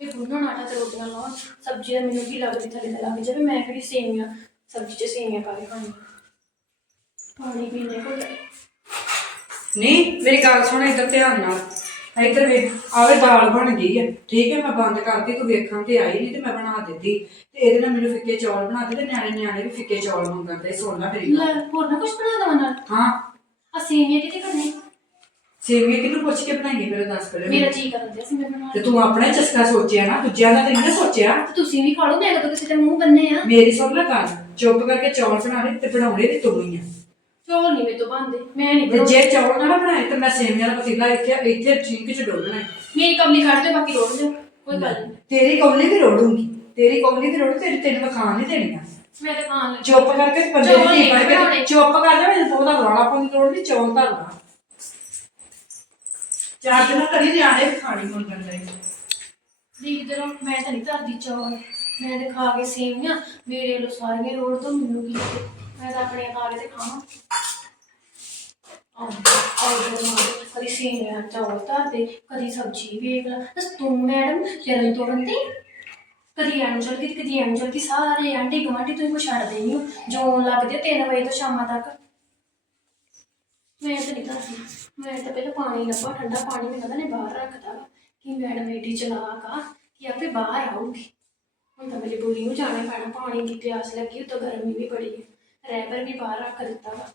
ਤੇ ਗੁੰਨਣ ਆਟਾ ਤੇ ਰੋਟੀਆਂ ਲਾਉਣ ਸਬਜ਼ੀ ਦਾ ਮੈਨੂੰ ਕੀ ਲੱਗਦੀ ਥੱਲੇ ਤੇ ਲੱਗ ਜਾਵੇ? ਮੈਂ ਕਿਹੜੀ ਸੇਵੀਆਂ ਸਬਜ਼ੀ 'ਚ ਸੇਵੀਆਂ ਪਾ ਕੇ ਖਾਣੀ? ਪਾਣੀ ਪੀਣੇ ਕੋਲ ਨਹੀਂ ਮੇਰੀ ਗੱਲ ਸੁਣ ਇੱਧਰ ਧਿਆਨ ਨਾਲ। ਇੱਧਰ ਵੇਖ ਆਵੇ ਦਾਲ ਬਣ ਗਈ ਹੈ ਠੀਕ ਹੈ ਮੈਂ ਬੰਦ ਕਰਤੀ ਤੂੰ ਵੇਖਣ ਤੇ ਆਈ ਨਹੀਂ ਤੇ ਮੈਂ ਬਣਾ ਦਿੱਤੀ। ਤੇ ਇਹਦੇ ਨਾਲ ਮੈਨੂੰ ਫਿੱਕੇ ਚੌਲ ਬਣਾ ਦੇ ਤੇ ਨਿਆਣੇ ਨਿਆਣੇ ਵੀ ਫਿੱਕੇ ਚੌਲ ਮੰਗਦੇ ਲੈ ਮੇਰੀ ਗੱਲ। ਲੈ ਹੋਰ ਨਾ ਕੁਝ ਬਣਾ ਦਵਾਂ ਨਾਲ? ਹਾਂ। ਆ ਸੇਵੀਆਂ ਕਿਤੇ ਕਰਨੀ ਸੇਵੀਆਂ ਕਿਹਨੂੰ ਪੁੱਛ ਕੇ ਬਣਾਈਏ ਮੇਰੇ ਦੱਸ ਪਹਿਲੇ। ਮੇਰਾ ਜੀ ਕਰਦਾ ਸੀ ਮੈਂ ਬਣਾ ਤੇ ਤੂੰ ਆਪਣਾ ਚਸਕਾ ਸੋਚਿਆ ਨਾ ਦੂਜਿਆਂ ਦਾ ਤੇ ਨਹੀਂ ਨਾ ਸੋਚਿਆ। ਤੇ ਤੁਸੀਂ ਵੀ ਖਾ ਲਓ ਮੈਂ ਕਦੋਂ ਕਿਸੇ ਦੇ ਮੂੰਹ ਬੰਨੇ ਆ। ਮੇਰੀ ਸੁਣ ਲੈ ਗੱਲ ਚੁੱਪ ਕਰਕੇ ਚੌਲ ਬਣਾ ਲੈ ਤੇ ਬਣਾਉਣੇ ਤੇ ਤੂੰ ਹੀ ਆ। ਚੌਲ ਨਹੀਂ ਮੇਰੇ ਤੋਂ ਬੰਦੇ ਮੈਂ ਨਹੀਂ ਤੇ ਜੇ ਚੌਲ ਨਾ ਬਣਾਏ ਤੇ ਮੈਂ ਸੇਵੀਆਂ ਦਾ ਪਤੀਲਾ ਇੱਥੇ ਇੱਥੇ ਚਿੰਕ ਚ ਡੋਲਣਾ ਹੈ। ਮੇਰੀ ਕਮਲੀ ਕੱਢ ਦਿਓ ਬਾਕੀ ਰੋੜ ਦਿਓ। ਕੋਈ ਗੱਲ ਨਹੀਂ। ਤੇਰੀ ਕੌਲੀ ਦੀ ਰੋੜੂਗੀ। ਤੇਰੀ ਕੌਲੀ ਦੀ ਰੋੜ ਤੇਰੀ ਤੈਨੂੰ ਮੈਂ ਖਾਣ ਨਹੀਂ ਦੇਣੀਆਂ ਮੈਂ ਤਾਂ ਖਾਣ ਲੱਗੀ। ਚੁੱਪ ਕਰਕੇ ਤੇ ਬੰਦੇ ਚੌਲ ਦੀ ਨਹੀਂ ਬਣ ਬਣਾਉਣੇ। ਕੇ ਚੁੱਪ ਕਰ ਜਾ ਮੈਨੂੰ ਉਹਦਾ ਰੌਲਾ ਪਾਉਣ ਦੀ ਲੋੜ ਨਹੀਂ ਚੌਲ ਧਰ ਲਾ। ਚਾਰ ਦਿਨਾਂ ਕਰੀ ਨਿਆਣੇ ਵੀ ਖਾਣੀ ਮੰਗਣ ਦੇ ਦੇਖ ਜਰਾ ਮੈਂ ਤਾਂ ਨਹੀਂ ਧਰਦੀ ਚੌਲ। ਮੈਂ ਤੇ ਖਾ ਕੇ ਸੇਵੀਆਂ ਮੇਰੇ ਵੱਲੋਂ ਸਾਰੀਆਂ ਰੋੜ ਤੋਂ ਮੈਨੂੰ ਕੀ ਮੈਂ ਤਾਂ ਆਪਣੇ ਖਾ ਤੇ ਖਾਵਾਂ ਆਹ ਕਦੀ ਸੇਵੀਆਂ ਚੌਲ ਧਰ ਦੇ ਕਦੀ ਸਬਜ਼ੀ ਵੇਖ ਲਾ। ਬਸ ਤੂੰ ਮੈਡਮ ਜਰਨ ਤੋੜਨ ਤੇ। ਕਦੀ ਐਂ ਚਲ ਗਈ ਕਦੀ ਐਂ ਚਲ ਗਈ ਸਾਰੇ ਆਂਟੀ ਗਵਾਂਢੀ ਤੁਸੀਂ ਕੋ ਛੱਡਦੇ ਨਹੀਂ ਹੋ। ਜੋ ਲੱਗਦੇ 3 ਵਜੇ ਤੋਂ ਸ਼ਾਮਾਂ ਤੱਕ। ਮੈਂ ਤਾਂ ਨਹੀਂ ਦੱਸਦੀ। ਮੈਂ ਤਾਂ ਪਹਿਲਾਂ ਪਾਣੀ ਲੱਭਾ, ਠੰਡਾ ਪਾਣੀ ਮੈਨੂੰ ਪਤਾ ਨਹੀਂ ਬਾਹਰ ਰੱਖਦਾ ਵਾ। ਕਿ ਮੈਡਮ ਏਡੀ ਚਲਾਕ ਆ, ਕਿ ਆਪੇ ਬਾਹਰ ਆਊਗੀ। ਹੁਣ ਤਾਂ ਮਜਬੂਰੀ ਨੂੰ ਜਾਣਾ ਪੈਣਾ, ਪਾਣੀ ਦੀ ਪਿਆਸ ਲੱਗੀ, ਉੱਤੋਂ ਗਰਮੀ ਵੀ ਬੜੀ ਹੈ ਰੈਬਰ ਵੀ ਬਾਹਰ ਰੱਖ ਦਿੱਤਾ ਵਾ।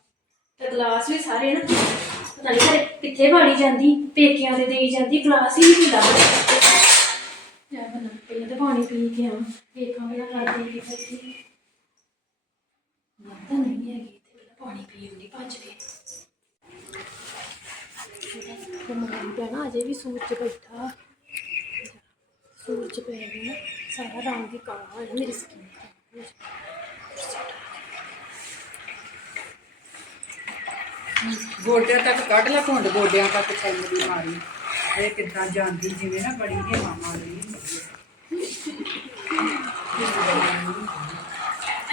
ਤੇ ਗਲਾਸ ਵੀ ਸਾਰੇ ਨਾ ਪਤਾ ਨਹੀਂ ਘਰੇ ਕਿੱਥੇ ਬਾੜੀ ਜਾਂਦੀ, ਪੇਕਿਆਂ ਦੇ ਦੇਈ ਜਾਂਦੀ, ਗਲਾਸ ਹੀ ਨਹੀਂ ਲੱਭਦਾ ਯਾ ਬਣਾ ਪਹਿਲਾਂ ਤਾਂ ਪਾਣੀ ਪੀ ਕੇ ਆ ਵੇਖਾਂ ਮੇਰਾ ਕਰਦੇ ਕੀ। ਕਰਦੀ ਤਾਂ ਨਹੀਂ ਹੈਗੀ ਤੇ ਪਹਿਲਾਂ ਪਾਣੀ ਪੀਣ ਦੀ ਭੱਜ ਗਈ ਤੇ ਮਾਰੀ ਪੈਣਾ ਅਜੇ ਵੀ ਸੂਰਜ ਬੈਠਾ। ਸੂਰਜ ਪੈ ਗਿਆ ਨਾ, ਸਾਰਾ ਰੰਗ ਹੀ ਕਾਲਾ ਹੋਇਆ, ਮੇਰੀ ਸਕਿਨ ਗੋਡਿਆਂ ਤੱਕ ਕੱਢ ਲੈ ਘੁੰਡ ਗੋਡਿਆਂ ਤੱਕ ਚੱਲ ਦੀ ਮਾਰੀ ਇਹ ਕਿੱਦਾਂ ਜਾਂਦੀ ਜਿਵੇਂ ਨਾ ਬੜੀ ਹਿਮਾ ਮਾਰੀ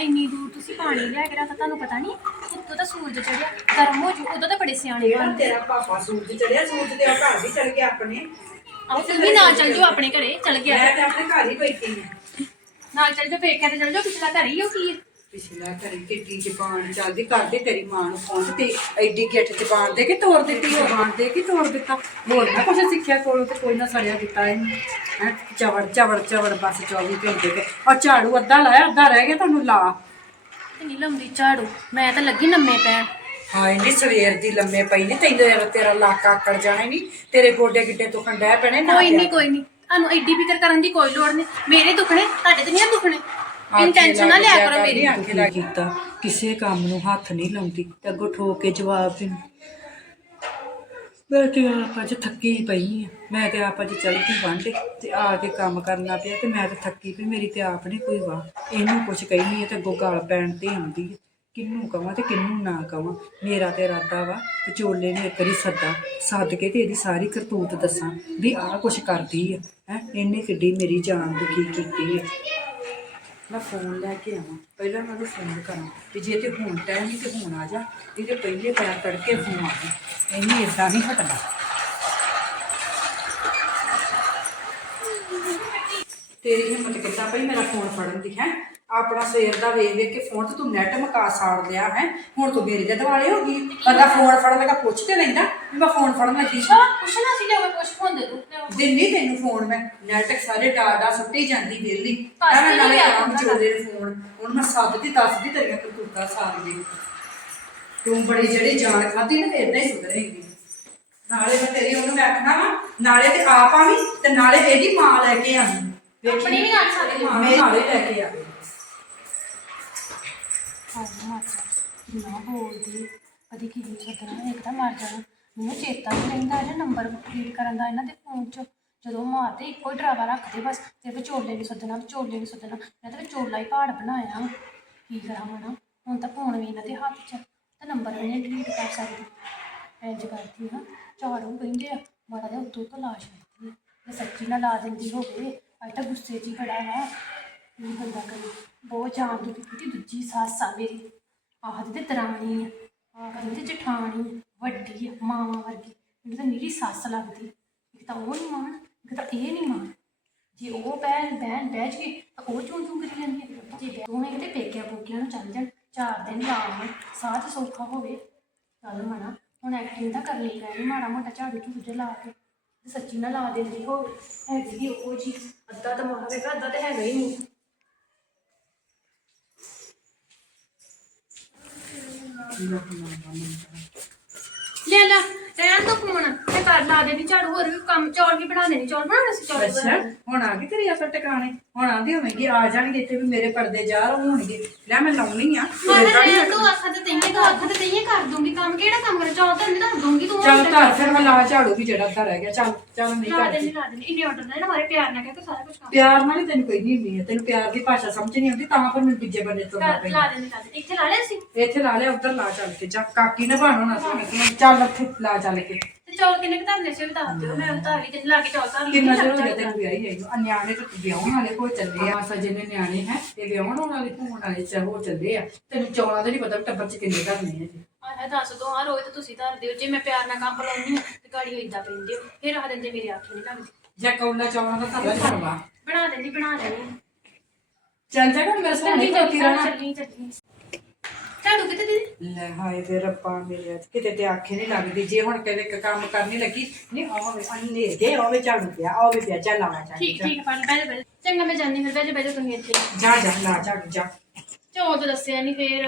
ਇੰਨੀ ਦੂਰ ਤੁਸੀਂ ਪਾਣੀ ਲਿਆ ਕੇ ਰੱਖਤਾ ਤੁਹਾਨੂੰ ਪਤਾ ਨਹੀਂ ਉੱਤੋਂ ਤਾਂ ਸੂਰਜ ਚੜਿਆ ਗਰਮ ਹੋ ਜੂ ਉਦੋਂ ਤਾਂ ਬੜੇ ਸਿਆਣੇ ਬਣਦੇ ਤੇਰਾ ਪਾਪਾ ਸੂਰਜ ਚੜਿਆ ਸੂਰਜ ਤੇ ਘਰ ਵੀ ਚੜ ਗਿਆ ਆਪਣੇ। ਆਓ ਤੁਸੀਂ ਨਾਲ ਚੱਲ ਜਾਓ ਆਪਣੇ ਘਰੇ ਚੱਲ ਗਿਆ। ਮੈਂ ਤੇ ਆਪਣੇ ਘਰ ਹੀ ਬੈਠੀ ਹਾਂ ਨਾਲ ਚੱਲ ਜਾਓ ਪੇਕਿਆਂ ਤੇ ਚੱਲ ਜਾਓ ਪਿਛਲਾ ਘਰ ਹੀ ਹੋ ਕੀ ਹੈ ਪਿਛਲਾ ਘਰੀ ਕਿੱਡੀ ਜ਼ਬਾਨ ਚੱਲਦੀ ਕਰਦੇ ਤੇਰੀ ਮਾਂ ਨੂੰ ਫੋਨ ਤੇ ਐਡੀ ਗਿੱਠ ਜ਼ਬਾਨ ਦੇ ਕੇ ਤੋੜ ਦਿੱਤੀ ਬਾਣ ਦੇ ਕੇ ਤੋੜ ਦਿੱਤਾ। ਹੋਰ ਨਾ ਕੁਛ ਸਿੱਖਿਆ ਕੋਲੋਂ ਤੇ ਕੋਈ ਨਾ ਸੜਿਆ ਦਿੱਤਾ ਇਹਨੂੰ ਹੈ ਚਵੜ ਚਵੜ ਚਵੜ ਬਸ 24 ਘੰਟੇ ਤੇ। ਔਰ ਝਾੜੂ ਅੱਧਾ ਲਾਇਆ ਅੱਧਾ ਰਹਿ ਗਿਆ ਤੁਹਾਨੂੰ ਲਾ। ਨਹੀਂ ਲੰਮੀ ਝਾੜੂ ਮੈਂ ਤਾਂ ਲੱਗੀ ਨੰਮੇ ਪੈਣ। ਹਾਏ ਨੀ ਸਵੇਰ ਦੀ ਲੰਮੇ ਪਈ ਨਹੀਂ ਤੈਨੂੰ ਤੇਰਾ ਲਾਕਾ ਆਕੜ ਜਾਣਾ ਨਹੀਂ ਤੇਰੇ ਗੋਡੇ ਗਿੱਟੇ ਦੁਖਣ ਡੈ ਪੈਣੇ ਨਾ ਕੋਈ ਨਹੀਂ ਕੋਈ ਨਹੀਂ ਤੁਹਾਨੂੰ ਐਡੀ ਫਿਕਰ ਕਰਨ ਦੀ ਕੋਈ ਲੋੜ ਨਹੀਂ ਮੇਰੇ ਦੁਖਣੇ ਤੁਹਾਡੇ ਤੇ ਨਹੀਂ ਦੁਖਣੇ। ਟੈਨਸ਼ਨ ਨਾ ਲਿਆ ਕਰੋ ਮੇਰੀ ਅੱਖੇ ਲਾ ਕੀਤਾ। ਕਿਸੇ ਕੰਮ ਨੂੰ ਹੱਥ ਨਹੀਂ ਲਾਉਂਦੀ ਤੇ ਅੱਗੋਂ ਠੋਕ ਕੇ ਜਵਾਬ ਦਿੰਦੀ ਮੈਂ ਤੇ ਆਪ ਅੱਜ ਥੱਕੀ ਪਈ ਆ। ਮੈਂ ਤੇ ਆਪ ਅੱਜ ਚਲ ਗਈ ਵਾਂਢੇ ਤੇ ਆ ਕੇ ਕੰਮ ਕਰਨਾ ਪਿਆ ਤੇ ਮੈਂ ਤੇ ਥੱਕੀ ਪਈ ਮੇਰੀ ਤੇ ਆਪ ਨਹੀਂ ਕੋਈ ਵਾਹ। ਇਹਨੂੰ ਕੁਝ ਕਹਿਨੀ ਹੈ ਤੇ ਅੱਗੋਂ ਗਾਲ ਪੈਣ ਤੇ ਆਉਂਦੀ ਹੈ ਕਿੰਨੂੰ ਕਵਾਂ ਤੇ ਕਿੰਨੂੰ ਨਾ ਕਵਾਂ? ਮੇਰਾ ਤੇ ਇਰਾਦਾ ਵਾ ਵਿਚੋਲੇ ਨੇ ਇੱਕ ਵਾਰੀ ਸੱਦਾ ਸੱਦ ਕੇ ਤੇ ਇਹਦੀ ਸਾਰੀ ਕਰਤੂਤ ਦੱਸਾਂ ਵੀ ਆਹ ਕੁਛ ਕਰਦੀ ਹੈ ਹੈ ਇਹਨੇ ਕਿੱਡੀ ਮੇਰੀ ਜਾਨ ਦੁਖੀ ਕੀਤੀ ਹੈ ਮੈਂ ਫੋਨ ਲੈ ਕੇ ਆਵਾਂ। ਪਹਿਲਾਂ ਮੈਂ ਉਹਨੂੰ ਫੋਨ ਕਰਾਂ। ਵੀ ਜੇ ਤੇ ਹੁਣ ਟਾਈਮ ਨਹੀਂ ਤੇ ਹੁਣ ਆ ਜਾ। ਇਹਦੇ ਪਹਿਲੇ ਪੈਰ ਤੜਕੇ ਫੋਨ ਆ ਗਿਆ ਇਹਨੇ ਇਦਾਂ ਨਹੀਂ ਹਟਣਾ। ਤੇਰੀ ਹਿੰਮਤ ਕਿੱਦਾਂ ਪਈ ਮੇਰਾ ਫੋਨ ਫੜਨ ਦੀ, ਹੈ? ਆਪਣਾ ਸਵੇਰ ਦਾ ਵੇਖ ਵੇਖ ਕੇ ਫੋਨ ਤੇ ਤੂੰ ਨੈਟ ਮਕਾ ਸਾੜ ਲਿਆ, ਹੈ? ਹੁਣ ਤੂੰ ਮੇਰੇ ਦੇ ਦਿਵਾਲੇ ਹੋ ਗਈ। ਬੰਦਾ ਫੋਨ ਫੜਨ ਲੱਗਾ ਪੁੱਛ ਤੇ ਲੈਂਦਾ। ਵੀ ਮੈਂ ਫੋਨ ਫੜਨ ਸੀ ਹਾਂ ਪੁੱਛਣਾ ਸੀ ਲਿਆਓ ਪੁੱਛ ਫੋਨ ਦੇ ਦੋ। ਦਿੰਨੀ ਤੈਨੂੰ ਫੋਨ ਮੈਂ। ਨੈਟ ਸਾਰੇ ਡਾਟਾ ਸੁੱਟੀ ਜਾਂਦੀ ਵਿਹਲੀ। ਨਵੇਂ ਲਿਆ ਕੰਮ ਕਰਨਾ। ਚੋਲੇ ਫੋਨ। ਹੁਣ ਮੈਂ ਸੱਦਦੀ ਦੱਸਦੀ ਤੇਰੀਆਂ ਕਰਤੂਤਾਂ ਸਾਰੀਆਂ ਤੂੰ ਬੜੀ ਜਿਹੜੀ ਜਾਨ ਖਾਦੀ ਨਾ ਤੇ ਇਦਾਂ ਹੀ ਸੁਧਰੇਗੀ ਨਾਲੇ ਮੈਂ ਤੇਰੀ ਉਹਨੂੰ ਵੇਖਣਾ ਵਾ ਨਾਲੇ ਤੇ ਆਪ ਆਵੀਂ ਤੇ ਨਾਲੇ ਇਹਦੀ ਮਾਂ ਲੈ ਕੇ ਆਵੀਂ। ਆਪਣੀ ਵੀ ਨਾਲ ਸਾਡੀ ਮਾਂ। ਨਾਲੇ ਲੈ ਕੇ ਆਵੀਂ। ਹਾਂ ਮਾਤਾ ਨਾ ਬੋਲਦੀ ਕਦੀ ਕੀ ਨੂੰ ਸੱਦਣਾ ਇੱਕ ਤਾਂ ਮਰ ਜਾਣਾ। ਮੈਨੂੰ ਚੇਤਾ ਨਹੀਂ ਰਹਿੰਦਾ ਜੇ ਨੰਬਰ ਡਿਲੀਟ ਕਰਨ ਦਾ ਇਹਨਾਂ ਦੇ ਫੋਨ 'ਚ। ਜਦੋਂ ਮਾਰਦੇ ਇੱਕੋ ਹੀ ਡਰਾਵਾ ਰੱਖਦੇ ਬਸ। ਤੇ ਵਿਚੋਲੇ ਨੂੰ ਸੱਦਣਾ ਵਿਚੋਲੇ ਨੂੰ ਸੱਦਣਾ ਮੈਂ ਤਾਂ ਵਿਚੋਲਾ ਹੀ ਪਹਾੜ ਬਣਾਇਆ। ਕੀ ਕਰਾਂ ਹੁਣ? ਹੁਣ ਤਾਂ ਫੋਨ ਵੀ ਇਹਨਾਂ ਦੇ ਹੱਥ 'ਚ ਆ, ਨੰਬਰ ਵੀ ਨਹੀਂ ਡਿਲੀਟ ਕਰ ਸਕਦੀ। ਇੰਜ ਕਰਦੀ ਹਾਂ ਝਾੜੂ ਕਹਿੰਦੇ ਆ। ਮਾੜਾ ਜਿਹਾ ਉੱਤੋਂ ਤੋਂ ਲਾਸ਼ ਆਈ ਹੈ ਜੇ ਸੱਚੀ ਨਾ ਲਾ ਦਿੰਦੀ ਹੋਵੇ ਅੱਜ ਤਾਂ ਗੁੱਸੇ 'ਚ ਹੀ ਖੜਾ ਵਾ। ਕੀ ਬੰਦਾ ਕਰੇ? ਬਹੁਤ ਜਾਣ ਦੀ ਕੀਤੀ ਦੂਜੀ ਸੱਸ ਆ ਮੇਰੀ। ਆਹਦੀ ਤੇ ਦਰਾਣੀ ਆ ਆਹ ਕਹਿੰਦੇ ਜਠਾਣੀ ਵੱਡੀ ਆ, ਮਾਵਾਂ ਵਰਗੀ। ਮੈਨੂੰ ਤਾਂ ਮੇਰੀ ਸੱਸ ਲੱਗਦੀ। ਇੱਕ ਤਾਂ ਉਹ ਨਹੀਂ ਮਾਣ, ਇੱਕ ਤਾਂ ਇਹ ਨਹੀਂ ਮਾਣ। ਜੇ ਉਹ ਬਹਿਣ ਬਹਿਣ ਬਹਿ ਜਵੇ, ਤਾਂ ਉਹ ਚੂੰ ਚੂੰ ਕਰੀ ਜਾਂਦੀ ਹੈ ਜੇ ਬਹਿ- ਦੋਵੇਂ ਕਿਤੇ ਪੇਕਿਆਂ ਪੋਕਿਆਂ ਨੂੰ ਚੱਲ ਜਾਣ, ਚਾਰ ਦਿਨ ਲਾਉਣ ਸਾਹ 'ਚ ਸੌਖਾ ਹੋਵੇ, ਚੱਲ ਮਣਾ ਹੁਣ ਐਕਟਿੰਗ ਤਾਂ ਕਰਨੀ ਪੈਣੀ, ਮਾੜਾ ਮੋਟਾ ਝਾੜੂ ਝੂੜੂ ਜਿਹਾ ਲਾ ਕੇ। ਤੇ ਸੱਚੀ ਨਾ ਲਾ ਦਿੰਦੀ ਹੋਵੇ, ਹੈਗੀ ਵੀ ਉਹ ਜੀ ਅੱਧਾ ਤਾਂ ਮਾਂ ਵੇਗਾ ਅੱਧਾ ਤਾਂ ਹੈਗਾ ਹੀ ਨਹੀਂ। ਲੈ ਲੈ ਰਹਿਣ ਦੋ ਫੋਨ ਤੇ ਕਰ ਲਾ ਦੇਣੀ ਝਾੜੂ ਹੋਰ ਵੀ ਕੰਮ ਚੌਲ ਵੀ ਬਣਾ ਦੇਣੀ ਚੌਲ ਬਣਾਉਣੇ ਸੀ ਚੌਲ ਅੱਛਾ ਹੁਣ ਆ ਗਈ ਤੇਰੀ ਅਸਲ ਟਿਕਾਣੇ ਹੁਣ ਆਂਦੀ ਹੋਵੇਗੀ ਆ ਜਾਣਗੇ ਇੱਥੇ ਵੀ ਮੇਰੇ ਪਰਦੇ ਜਾ ਹੋਣਗੇ। ਲੈ ਮੈਂ ਲਾਉਣੀ ਆ। ਮੈਂ ਰਹਿਣ ਦੋ ਅੱਖਾਂ ਤੇ ਤਈਏ ਦੋ ਅੱਖਾਂ ਤੇ ਤਈਏ ਕਰ ਦੂੰਗੀ ਕੰਮ। ਕਿਹੜਾ ਕੰਮ ਕਰ? ਚੌਲ ਤਾਂ ਨਹੀਂ ਦੱਸ ਦੂੰਗੀ ਤੂੰ ਚੱਲ ਧਰ ਫਿਰ ਮੈਂ ਲਾ ਝਾੜੂ ਵੀ ਜਿਹੜਾ ਅੱਧਾ ਰਹਿ ਗਿਆ। ਚੱਲ ਚੱਲ ਨਹੀਂ ਲਾ ਕਰਦੀ। ਦੇਣੀ ਲਾ ਦੇਣੀ ਇੰਨੇ ਆਰਡਰ ਨੇ ਨਾ ਮਾਰੇ ਪਿਆਰ ਨਾਲ ਕਹਿ ਕੇ ਸਾਰਾ ਕੁਝ ਕੰਮ। ਪਿਆਰ ਨਾਲ ਹੀ ਤੈਨੂੰ ਕੋਈ ਨਹੀਂ ਹੁੰਦੀ ਹੈ ਤੈਨੂੰ ਪਿਆਰ ਦੀ ਭਾਸ਼ਾ ਸਮਝ ਨਹੀਂ ਆਉਂਦੀ ਤਾਂ ਫਿਰ ਮੈਨੂੰ ਦੂਜੇ ਬੰਦੇ ਤੋਂ ਲਾ ਲਾ ਦੇਣੀ ਲਾ ਦੇਣੀ ਇੱਥੇ ਲਾ ਲਿਆ ਸੀ? ਇੱਥੇ ਲਾ ਲਿਆ ਉੱਧਰ ਲਾ ਚੱਲ ਕੇ ਜਾ। ਕਾਕੀ ਨੇ ਬਾਣੋ ਨਾ ਸੀ ਚੱਲ ਉੱਥੇ ਲਾ ਚੱਲ ਕੇ। ਤੇ ਚੌਲ ਕਿੰਨੇ ਕੁ ਧਰਨੇ ਸੀ ਉਹ ਵੀ ਦੱਸ ਦਿਓ ਮੈਂ ਉਹ ਧਾਰ ਲਈ ਤੇ ਲਾ ਕੇ ਚੌਲ ਧਰ ਲਈ ਕਿੰਨਾ ਚਿਰ ਹੋ ਗਿਆ ਤੈਨੂੰ ਵਿਆਹੀ ਆਈ ਨੂੰ? ਆ ਨਿਆਣੇ ਤਾਂ ਵਿਆਹਣ ਵਾਲੇ ਹੋ ਚੱਲੇ ਆ। ਸਜੇ ਨੇ ਨਿਆਣੇ ਹੈ ਤੇ ਵਿਆਹਣ ਵਾਲੇ ਹੋਣ ਵਾਲੇ ਚ ਹੋ ਚੱਲੇ ਆ। ਤੈਨੂੰ ਚੌਲਾਂ ਦਾ ਨਹੀਂ ਪਤਾ ਵੀ ਟੱਬਰ ਚ ਕਿੰਨੇ ਕਰਨੇ ਆ। ਜੀ ਆਹ ਦੱਸ ਦੋ ਆ ਰੋਜ਼ ਤੇ ਤੁਸੀਂ ਧਰ ਦਿਓ। ਜੇ ਮੈਂ ਪਿਆਰ ਨਾਲ ਕੰਮ ਬੁਲਾਉਣੀ ਤੇ ਗਾੜੀ ਇਦਾਂ ਪੈਂਦੇ ਹੋ ਫਿਰ ਆ ਦਿੰਦੇ ਮੇਰੇ ਆਖੇ ਨਹੀਂ ਲੱਗਦੀ। ਜਾਂ ਕੌਲਾ ਚੌਲਾਂ ਦਾ ਧੱਲਾ ਛੜਵਾ ਬਣਾ ਦੇਣੀ ਬਣਾ ਦੇਣੀ ਚੱਲ ਜਾ ਕਰ ਮੇਰੇ ਰਹਿਣਾ। ਚੱਲੀ ਚੱਲੀ। ਝਾੜੂ ਕਿਤੇ ਦੀਦੀ? ਲੈ ਹਾਏ ਵੇ ਰੱਬਾ ਮੇਰੇ ਕਿਤੇ ਤੇ ਆਖੇ ਨਹੀਂ ਲੱਗਦੀ। ਜੇ ਹੁਣ ਕਦੇ ਇੱਕ ਕੰਮ ਕਰਨੀ ਲੱਗੀ ਨਹੀਂ ਆਵੇ ਅੰਨੇ ਦੇ ਆਵੇ ਝਾੜੂ ਪਿਆ ਆਵੇ ਪਿਆ ਚੱਲ ਆਵਾ ਚੱਲ ਠੀਕ ਠੀਕ ਫੜ ਬੈਠ ਬੈਠ ਚੰਗਾ ਮੈਂ ਜਾਂਦੀ ਫਿਰ ਬੈਠ ਬੈਠ ਤੁਸੀਂ ਇੱਥੇ। ਜਾ ਜਾ ਲਾ ਝਾੜੂ ਜਾ। ਚੌਲ ਤਾਂ ਦੱਸਿਆ ਨਹੀਂ ਫੇਰ।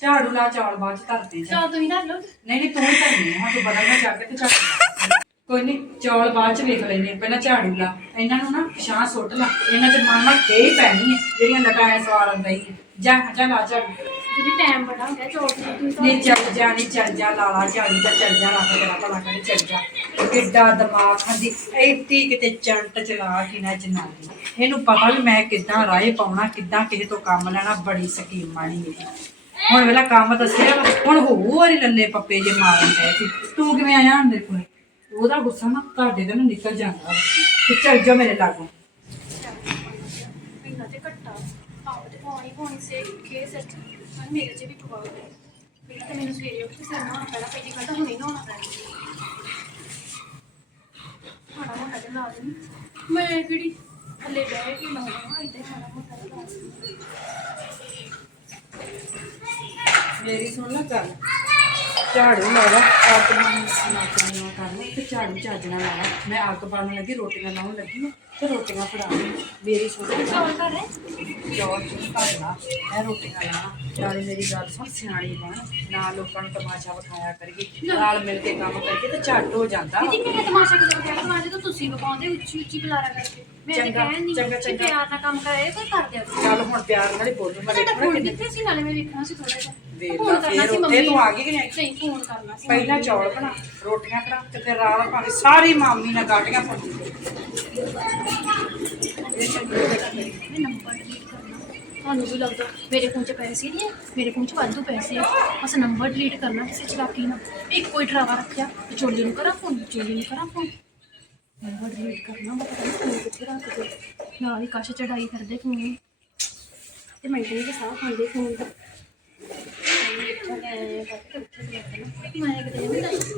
ਝਾੜੂ ਲਾ ਚੌਲ ਬਾਅਦ ਚ ਧਰਦੇ ਜਾ। ਚੌਲ ਤੁਸੀਂ ਧਰ ਲਓ। ਨਹੀਂ ਨਹੀਂ ਤੂੰ ਹੀ ਕਰਨੀ ਹੈ ਤੂੰ ਬਦਲਣਾ ਜਾ ਕੇ ਤੇ ਝਾੜੂ ਲਾ। ਕੋਈ ਨਹੀਂ ਚੌਲ ਬਾਅਦ ਚ ਵੇਖ ਲੈਨੇ ਆ, ਪਹਿਲਾਂ ਝਾੜੂ ਲਾ। ਇਹਨਾਂ ਨੂੰ ਨਾ ਛਾਂ ਸੁੱਟ ਲਾ। ਇਹਨਾਂ ਚ ਮਨ ਮਨ ਖੇ ਹੀ ਪੈਣੀ ਹੈ ਜਿਹੜੀਆਂ ਲਟਾਇਆ ਸਵਾਰ ਆਉਂਦਾ ਹੀ ਹੈ। ਜਾ ਜਾ ਲਾ ਝਾੜੂ ਦੀਦੀ ਟਾਈਮ ਬੜਾ ਹੋ ਗਿਆ ਚੌਲ ਤੁਸੀਂ ਤੁਸੀਂ ਨਹੀਂ ਚੱਲ ਜਾ ਨਹੀਂ ਚੱਲ ਜਾ ਲਾਲਾ ਝਾੜੂ ਤਾਂ ਚੱਲ ਜਾ ਰੱਖ ਤੇਰਾ ਭਲਾ ਕਰੀ ਚੱਲ ਜਾ। ਕਿੱਡਾ ਦਿਮਾਗ ਖਾਂਦੀ ਐਤੀ ਕਿਤੇ ਚੰਟ ਚਲਾ ਕੇ ਨਾ ਜਨਾਨੀ। ਇਹਨੂੰ ਪਤਾ ਵੀ ਮੈਂ ਕਿੱਦਾਂ ਰਾਏ ਪਾਉਣਾ ਕਿੱਦਾਂ ਕਿਸੇ ਤੋਂ ਕੰਮ ਲੈਣਾ ਬੜੀ ਸਕੀਮ ਮਾਣੀ ਮੇਰੀ ਹੁਣ ਵੇਲਾ ਕੰਮ ਦੱਸਿਆ ਹੁਣ ਹੋਰ ਹੀ ਲੱਲੇ ਪੱਪੇ ਜੇ ਮਾਰਨ ਪਏ ਸੀ। ਤੂੰ ਕਿਵੇਂ ਆਇਆ ਅੰਦਰ ਕੋਲ? ਉਹਦਾ ਗੁੱਸਾ ਨਾ ਤੁਹਾਡੇ ਤੋਂ ਨਾ ਨਿਕਲ ਜਾਂਦਾ। ਤੇ ਚੱਲ ਜਾ ਮੇਰੇ ਲਾਗੋਂ ਪਿੰਗਾ ਤੇ ਘੱਟਾ ਆਪ ਤੇ ਪਾਣੀ ਪਾਣੀ ਸੇ ਕੇ ਸੱਚ ਮੈਂ ਮੇਰੇ ਚ ਵੀ ਪਵਾ ਦੇ ਪਹਿਲਾਂ ਤਾਂ ਮੈਨੂੰ ਸਵੇਰੇ ਉੱਠ ਕੇ ਸਿਰ ਨਹਾਉਣਾ ਪੈਣਾ ਪਹਿਲੀ ਗੱਲ ਤਾਂ ਹੁਣੇ ਨਹਾਉਣਾ ਪੈਣਾ। ਮਾੜਾ ਮੋਟਾ ਤੇ ਲਾ ਦੇਣੀ। ਮੈਂ ਕਿਹੜੀ ਥੱਲੇ ਬਹਿ ਕੇ ਲਾਉਣਾ ਇੱਥੇ ਮਾੜਾ ਮੋਟਾ ਤੇ ਲਾ ਦੇਣੀ। ਮੇਰੀ ਸੁਣ ਲੈ ਗੱਲ। ਝਾੜੂ ਲਾ ਲਾ ਕਰ ਲੈ ਝਾੜੂ ਚੱਜ ਨਾਲ ਲਾ ਲਾ ਮੈਂ ਅੱਗ ਬਾਲਣ ਲੱਗੀ ਰੋਟੀਆਂ ਲਾਉਣ ਲੱਗੀ ਤੇ ਰੋਟੀਆਂ ਫੜਾ ਲਈ ਮੇਰੀ ਸੁਣ ਲੈ ਚੌਲ ਘਰ ਹੈ ਜੋਰ ਚ ਕਰਨਾ ਮੈਂ ਰੋਟੀਆਂ ਲਾਣਾ ਨਾਲੇ ਮੇਰੀ ਗੱਲ ਸੁਣ ਸਿਆਣੀ ਬਣ ਨਾ ਲੋਕਾਂ ਨੂੰ ਤਮਾਸ਼ਾ ਵਿਖਾਇਆ ਕਰੀਏ ਨਾਲ ਮਿਲ ਕੇ ਕੰਮ ਕਰਕੇ ਤੇ ਝੱਟ ਹੋ ਜਾਂਦਾ। ਵਾ। ਦੀਦੀ ਮੈਂ ਤਮਾਸ਼ਾ ਕਿਦੋਂ ਤਮਾਸ਼ਾ ਤਾਂ ਤੁਸੀਂ ਲਗਾਉਂਦੇ ਉੱਚੀ ਉੱਚੀ ਬੁਲਾਰਾ ਕਰਕੇ। ਮੈਂ ਤਾਂ ਚੰਗਾ, ਕਹਿਣ ਨਹੀਂ ਚੰਗਾ, ਕਿ ਚੰਗਾ। ਪਿਆਰ ਨਾਲ ਕੰਮ ਕਰੇ ਕੋਈ ਕਰ ਦਿਆ ਕਰੋ। ਚੱਲ ਹੁਣ ਪਿਆਰ ਨਾਲ ਹੀ ਬੋਲੂ ਮੈਂ ਤੁਹਾਡਾ ਦੇਖਣਾ ਫੋਨ ਕਿੰਨੇ ਕਿੱਥੇ ਸੀ? ਨਾਲੇ ਮੈਂ ਵੇਖਣਾ ਸੀ ਥੋੜਾ ਜਿਹਾ। ਵੇਖ ਫੋਨ ਲਾ, ਕਰਨਾ ਫੇਰ ਸੀ ਉੱਥੇ ਮੰਮੀ ਤੂੰ ਆ ਗਈ ਕਿ ਨਹੀਂ? ਨਹੀਂ ਫੋਨ ਕਰਨਾ ਸੀ ਪਹਿਲਾਂ ਚੌਲ ਬਣਾ ਰੋਟੀਆਂ ਬਣਾ ਤੇ ਫਿਰ ਰਾਤ ਭਾਵੇਂ ਸਾਰੀ ਮਾਮੀ ਨਾਲ ਗਾਟੀਆਂ ਪਾਉਂਦੀ ਮੈਂ ਨੰਬਰ ਡਿਲੀਟ ਕਰਨਾ। ਤੁਹਾਨੂੰ ਵੀ ਲੱਗਦਾ? ਮੇਰੇ ਫੋਨ 'ਚ ਪੈਸੇ ਨਹੀਂ ਹੈ? ਮੇਰੇ ਫੋਨ 'ਚ ਵਾਧੂ ਪੈਸੇ ਆ ਬਸ ਨੰਬਰ ਡਿਲੀਟ ਕਰਨਾ ਕਿਸੇ ਚਲਾਕੀ ਨਾਲ। ਇੱਕੋ ਹੀ ਡਰਾਵਾ ਰੱਖਿਆ ਵਿਚੋਲੇ ਨੂੰ ਕਰਾਂ ਫੋਨ ਵਿਚੋਲੇ ਨੂੰ ਕਰਾਂ ਫੋਨ ਨੰਬਰ ਡਿਲੀਟ ਕਰਨਾ, ਮੈਂ ਪਤਾ ਨਹੀਂ ਫੋਨ ਕਿੱਥੇ ਰੱਖ ਦੇ ਨਾਲ ਹੀ ਕਾਸ਼ ਚੜਾਈ ਕਰਦੇ ਫੋਨ ਨੂੰ। ਤੇ ਮੈਂ ਕਹਿੰਦੀ ਸਾਹ ਖਾਂਦੇ ਫੋਨ ਦਾ ਮੈਂ ਕਿਤੇ ਨਹੀਂ ਦੱਸ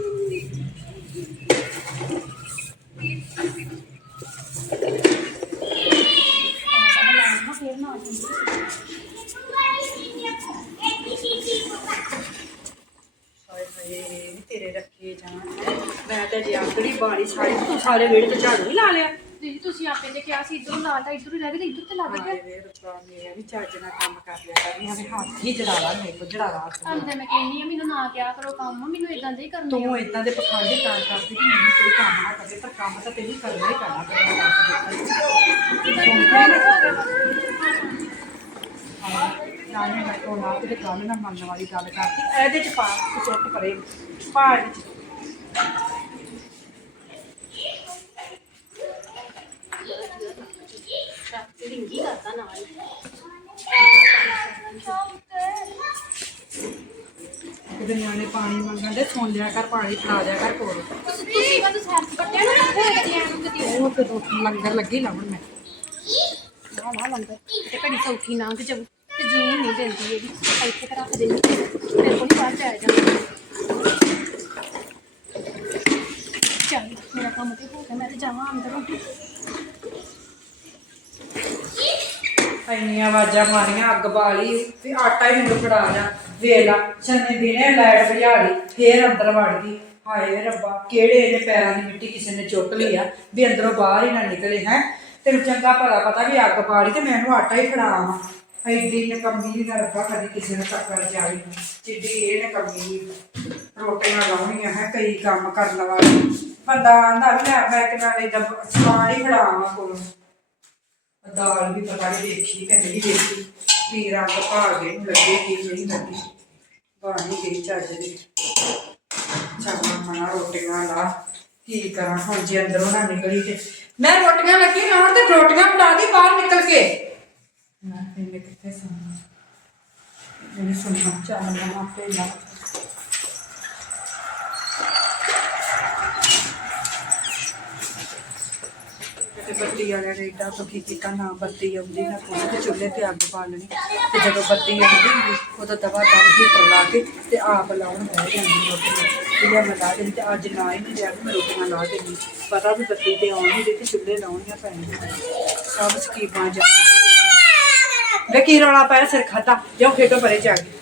ਫਿਰ ਨਾ ਆਉਂਦੀ ਹਾਏ ਹਾਏ ਨੀ ਤੇਰੇ ਰੱਖੇ ਜਾਣ। ਮੈਂ ਤਾਂ ਜੇ ਆਖੜੀ ਬਾਣੀ ਸਾਰੀ ਤੂੰ ਸਾਰੇ ਵਿਹੜੇ ਤੇ ਝਾੜੂ ਹੀ ਲਾ ਲਿਆ। ਦੀਦੀ ਤੁਸੀਂ ਆਪੇ ਤੇ ਕਿਹਾ ਸੀ ਇਧਰੋਂ ਲਾ ਤਾ ਇਧਰੋਂ ਰਹਿ ਗਿਆ ਇਧਰ ਤੇ ਲੱਗ ਗਿਆ। ਹਾਏ ਵੇ ਰੱਬਾ ਮੇਰਾ ਵੀ ਚੱਜ ਨਾਲ ਕੰਮ ਕਰ ਲਿਆ ਕਰਨੀ ਹਵੇ ਹੱਥ ਹੀ ਜੜਾ ਲਾ ਮੇਰੇ ਕੋ ਜੜਾ ਲਾ ਤੁਹਾਨੂੰ ਤੇ ਮੈਂ ਕਹਿੰਦੀ ਆ ਮੈਨੂੰ ਨਾ ਕਿਹਾ ਕਰੋ ਕੰਮ ਮੈਨੂੰ ਇਦਾਂ ਦੇ ਹੀ ਕਰਨੇ ਆ। ਤੂੰ ਇਦਾਂ ਦੇ ਪਖੰਡੇ ਤਾਂ ਕਰਦੀ ਕਿ ਮੈਨੂੰ ਕੋਈ ਕੰਮ ਨਾ ਕਰੇ ਪਰ ਕੰਮ ਤਾਂ ਤੈਨੂੰ ਕਰਨਾ ਹੀ ਕਰਨਾ ਤੇਰਾ ਕੱਲ ਨੇ ਮੇਰੇ ਕੋਲ ਆ ਤੇ ਕੱਲ ਨਾ ਮੰਨਣ ਵਾਲੀ ਗੱਲ ਕਰਤੀ। ਇਹਦੇ ਚ ਪਾ, ਤੂੰ ਸੁੱਟ ਪਰੇ ਪਾ ਇਹਦੇ ਚ। ਰਿੰਗੀ ਕਰਦਾ ਨਾਲ ਕਿਤੇ ਨਿਆਣੇ ਪਾਣੀ ਮੰਗਣ ਦੇ, ਸੁਣ ਲਿਆ ਕਰ, ਪਾਣੀ ਪਿਲਾ ਦਿਆ ਕਰ ਕੋਲ। ਤੁਸੀਂ ਕਦੋਂ ਸੈਰ ਕੱਟਿਆ ਨਾ ਰੱਖੋ ਬੱਚਿਆਂ ਨੂੰ ਕਿਤੇ ਉਹ ਕਦੋਂ ਲੰਗਰ ਲੱਗੀ ਲਾਉਣ ਮੈਂ। ਨਾ ਨਾ ਲੰਦਾ ਤੇ ਘੜੀ ਸੌਖੀ ਲੰਘ ਜਾਊ। ਤੇ ਜੀਣ ਨਹੀਂ ਦਿੰਦੀ ਇਹਦੀ। ਇੱਥੇ ਕਰ ਰੱਖ ਦੇਣੀ ਫਿਰ ਕੋਈ ਬਾਹਰ ਜਾਇਆ ਜਾਂਦਾ ਚੱਲ, ਮੇਰਾ ਕੰਮ ਤੇ ਹੋ ਗਿਆ। ਮੈਂ ਤੇ ਜਾਵਾਂ ਅੰਦਰ ਹੁਣ। ਇੰਨੀਆਂ ਆਵਾਜ਼ਾਂ ਮਾਰੀਆਂ, ਅੱਗ ਬਾਲੀ ਤੇ ਆਟਾ ਹੀ ਮੈਨੂੰ ਫੜਾ ਜਾ ਵੇਲਾ ਛੰਨੇ ਦਿਨੇ ਲਾਈਟ ਭਜਾ ਲਈ, ਫੇਰ ਅੰਦਰ ਵੜ ਗਈ। ਹਾਏ ਰੱਬਾ, ਕਿਹੜੇ ਇਹਦੇ ਪੈਰਾਂ ਦੀ ਮਿੱਟੀ ਕਿਸੇ ਨੇ ਚੁੱਕ ਲਈ ਆ, ਵੀ ਅੰਦਰੋਂ ਬਾਹਰ ਹੀ ਨਾ ਨਿਕਲੇ, ਹੈ? ਤੈਨੂੰ ਚੰਗਾ ਭਲਾ ਪਤਾ ਵੀ ਅੱਗ ਬਾਲੀ ਤੇ ਮੈਨੂੰ ਆਟਾ ਹੀ ਫੜਾਵਾਂ ਐਡੀ ਨਕੰਮੀ ਨਹੀਂ ਦਾ ਰੱਬਾ ਕਦੀ ਕਿਸੇ ਨੂੰ ਟੱਕਰ ਜਾਈ ਜਿੱਡੀ ਇਹ ਨਕੰਮੀ ਨਹੀਂ ਰੋਟੀਆਂ ਲਾਉਣੀਆਂ ਹੈ, ਕਈ ਕੰਮ ਕਰਨ ਵਾਲੇ। ਬੰਦਾ ਆਂਦਾ ਵੀ ਲੈ, ਮੈਂ ਕਿ ਨਾਲੇ ਦਾ ਸਮਾਨ ਫੜਾਵਾਂ ਕੋਲੋਂ। ਦਾਲ ਵੀ ਪਤਾ ਨਹੀਂ ਦੇਖੀ ਕਿ ਨਹੀਂ ਦੇਖੀ, ਕੀ ਰੰਗ ਭਾਗੇ ਨੂੰ ਲੱਗੇ, ਕੀ ਨਹੀਂ ਲੱਗੀ। ਬਾਣੀ ਗਈ ਚੱਜ ਦੀ। ਚਾਹਾਂ ਮਨਾ ਰੋਟੀਆਂ ਲਾ, ਕੀ ਕਰਾਂ? ਹੁਣ ਜੇ ਅੰਦਰੋਂ ਨਾ ਨਿਕਲੀ ਤੇ। ਮੈਂ ਰੋਟੀਆਂ ਲੱਗੀ ਲਾਉਣ ਤੇ ਰੋਟੀਆਂ ਬਣਾ ਦੀ ਬਾਹਰ ਨਿਕਲ ਕੇ। ਨਾ ਇਹਨੇ ਕਿੱਥੇ ਸੁਣਨਾ ਇਹਨੇ ਸੁਣਨਾ ਚੱਲ ਮੈਂ ਆਪੇ ਲਾ ਤੇ ਬੱਤੀ ਵਾਲਿਆਂ ਨੇ ਏਡਾ ਦੁਖੀ ਕੀਤਾ ਨਾ ਬੱਤੀ ਆਉਂਦੀ ਨਾ ਕੋਈ ਤੇ ਚੁੱਲ੍ਹੇ ਤੇ ਅੱਗ ਬਾਲਣੀ ਤੇ ਜਦੋਂ ਬੱਤੀ ਆਉਂਦੀ ਹੁੰਦੀ ਉਦੋਂ ਦਵਾ ਦਵ ਹੀਟਰ ਲਾ ਕੇ ਤੇ ਆਪ ਲਾਉਣ ਬਹਿ ਜਾਂਦੀ ਰੋਟੀਆਂ ਜਿਹੜਾ ਮੈਂ ਲਾ ਦਿੰਦੀ ਤੇ ਅੱਜ ਨਾ ਹੀ। ਨਹੀਂ ਲਿਆ ਮੈਂ ਰੋਟੀਆਂ ਲਾ ਦਿੰਦੀ ਪਤਾ ਵੀ ਬੱਤੀ ਤੇ ਆਉਣੀ ਤੇ ਚੁੱਲ੍ਹੇ ਲਾਉਣੀਆਂ ਪੈਣੀਆਂ ਸਭ ਸਕੀਮਾਂ ਜਾਂਦੀਆਂ ਵੇ ਕੀ ਰੌਲਾ ਪਾਇਆ ਸਿਰ ਖਾਤਾ ਜਾਓ ਖੇਡੋ ਪਰੇ ਜਾ ਕੇ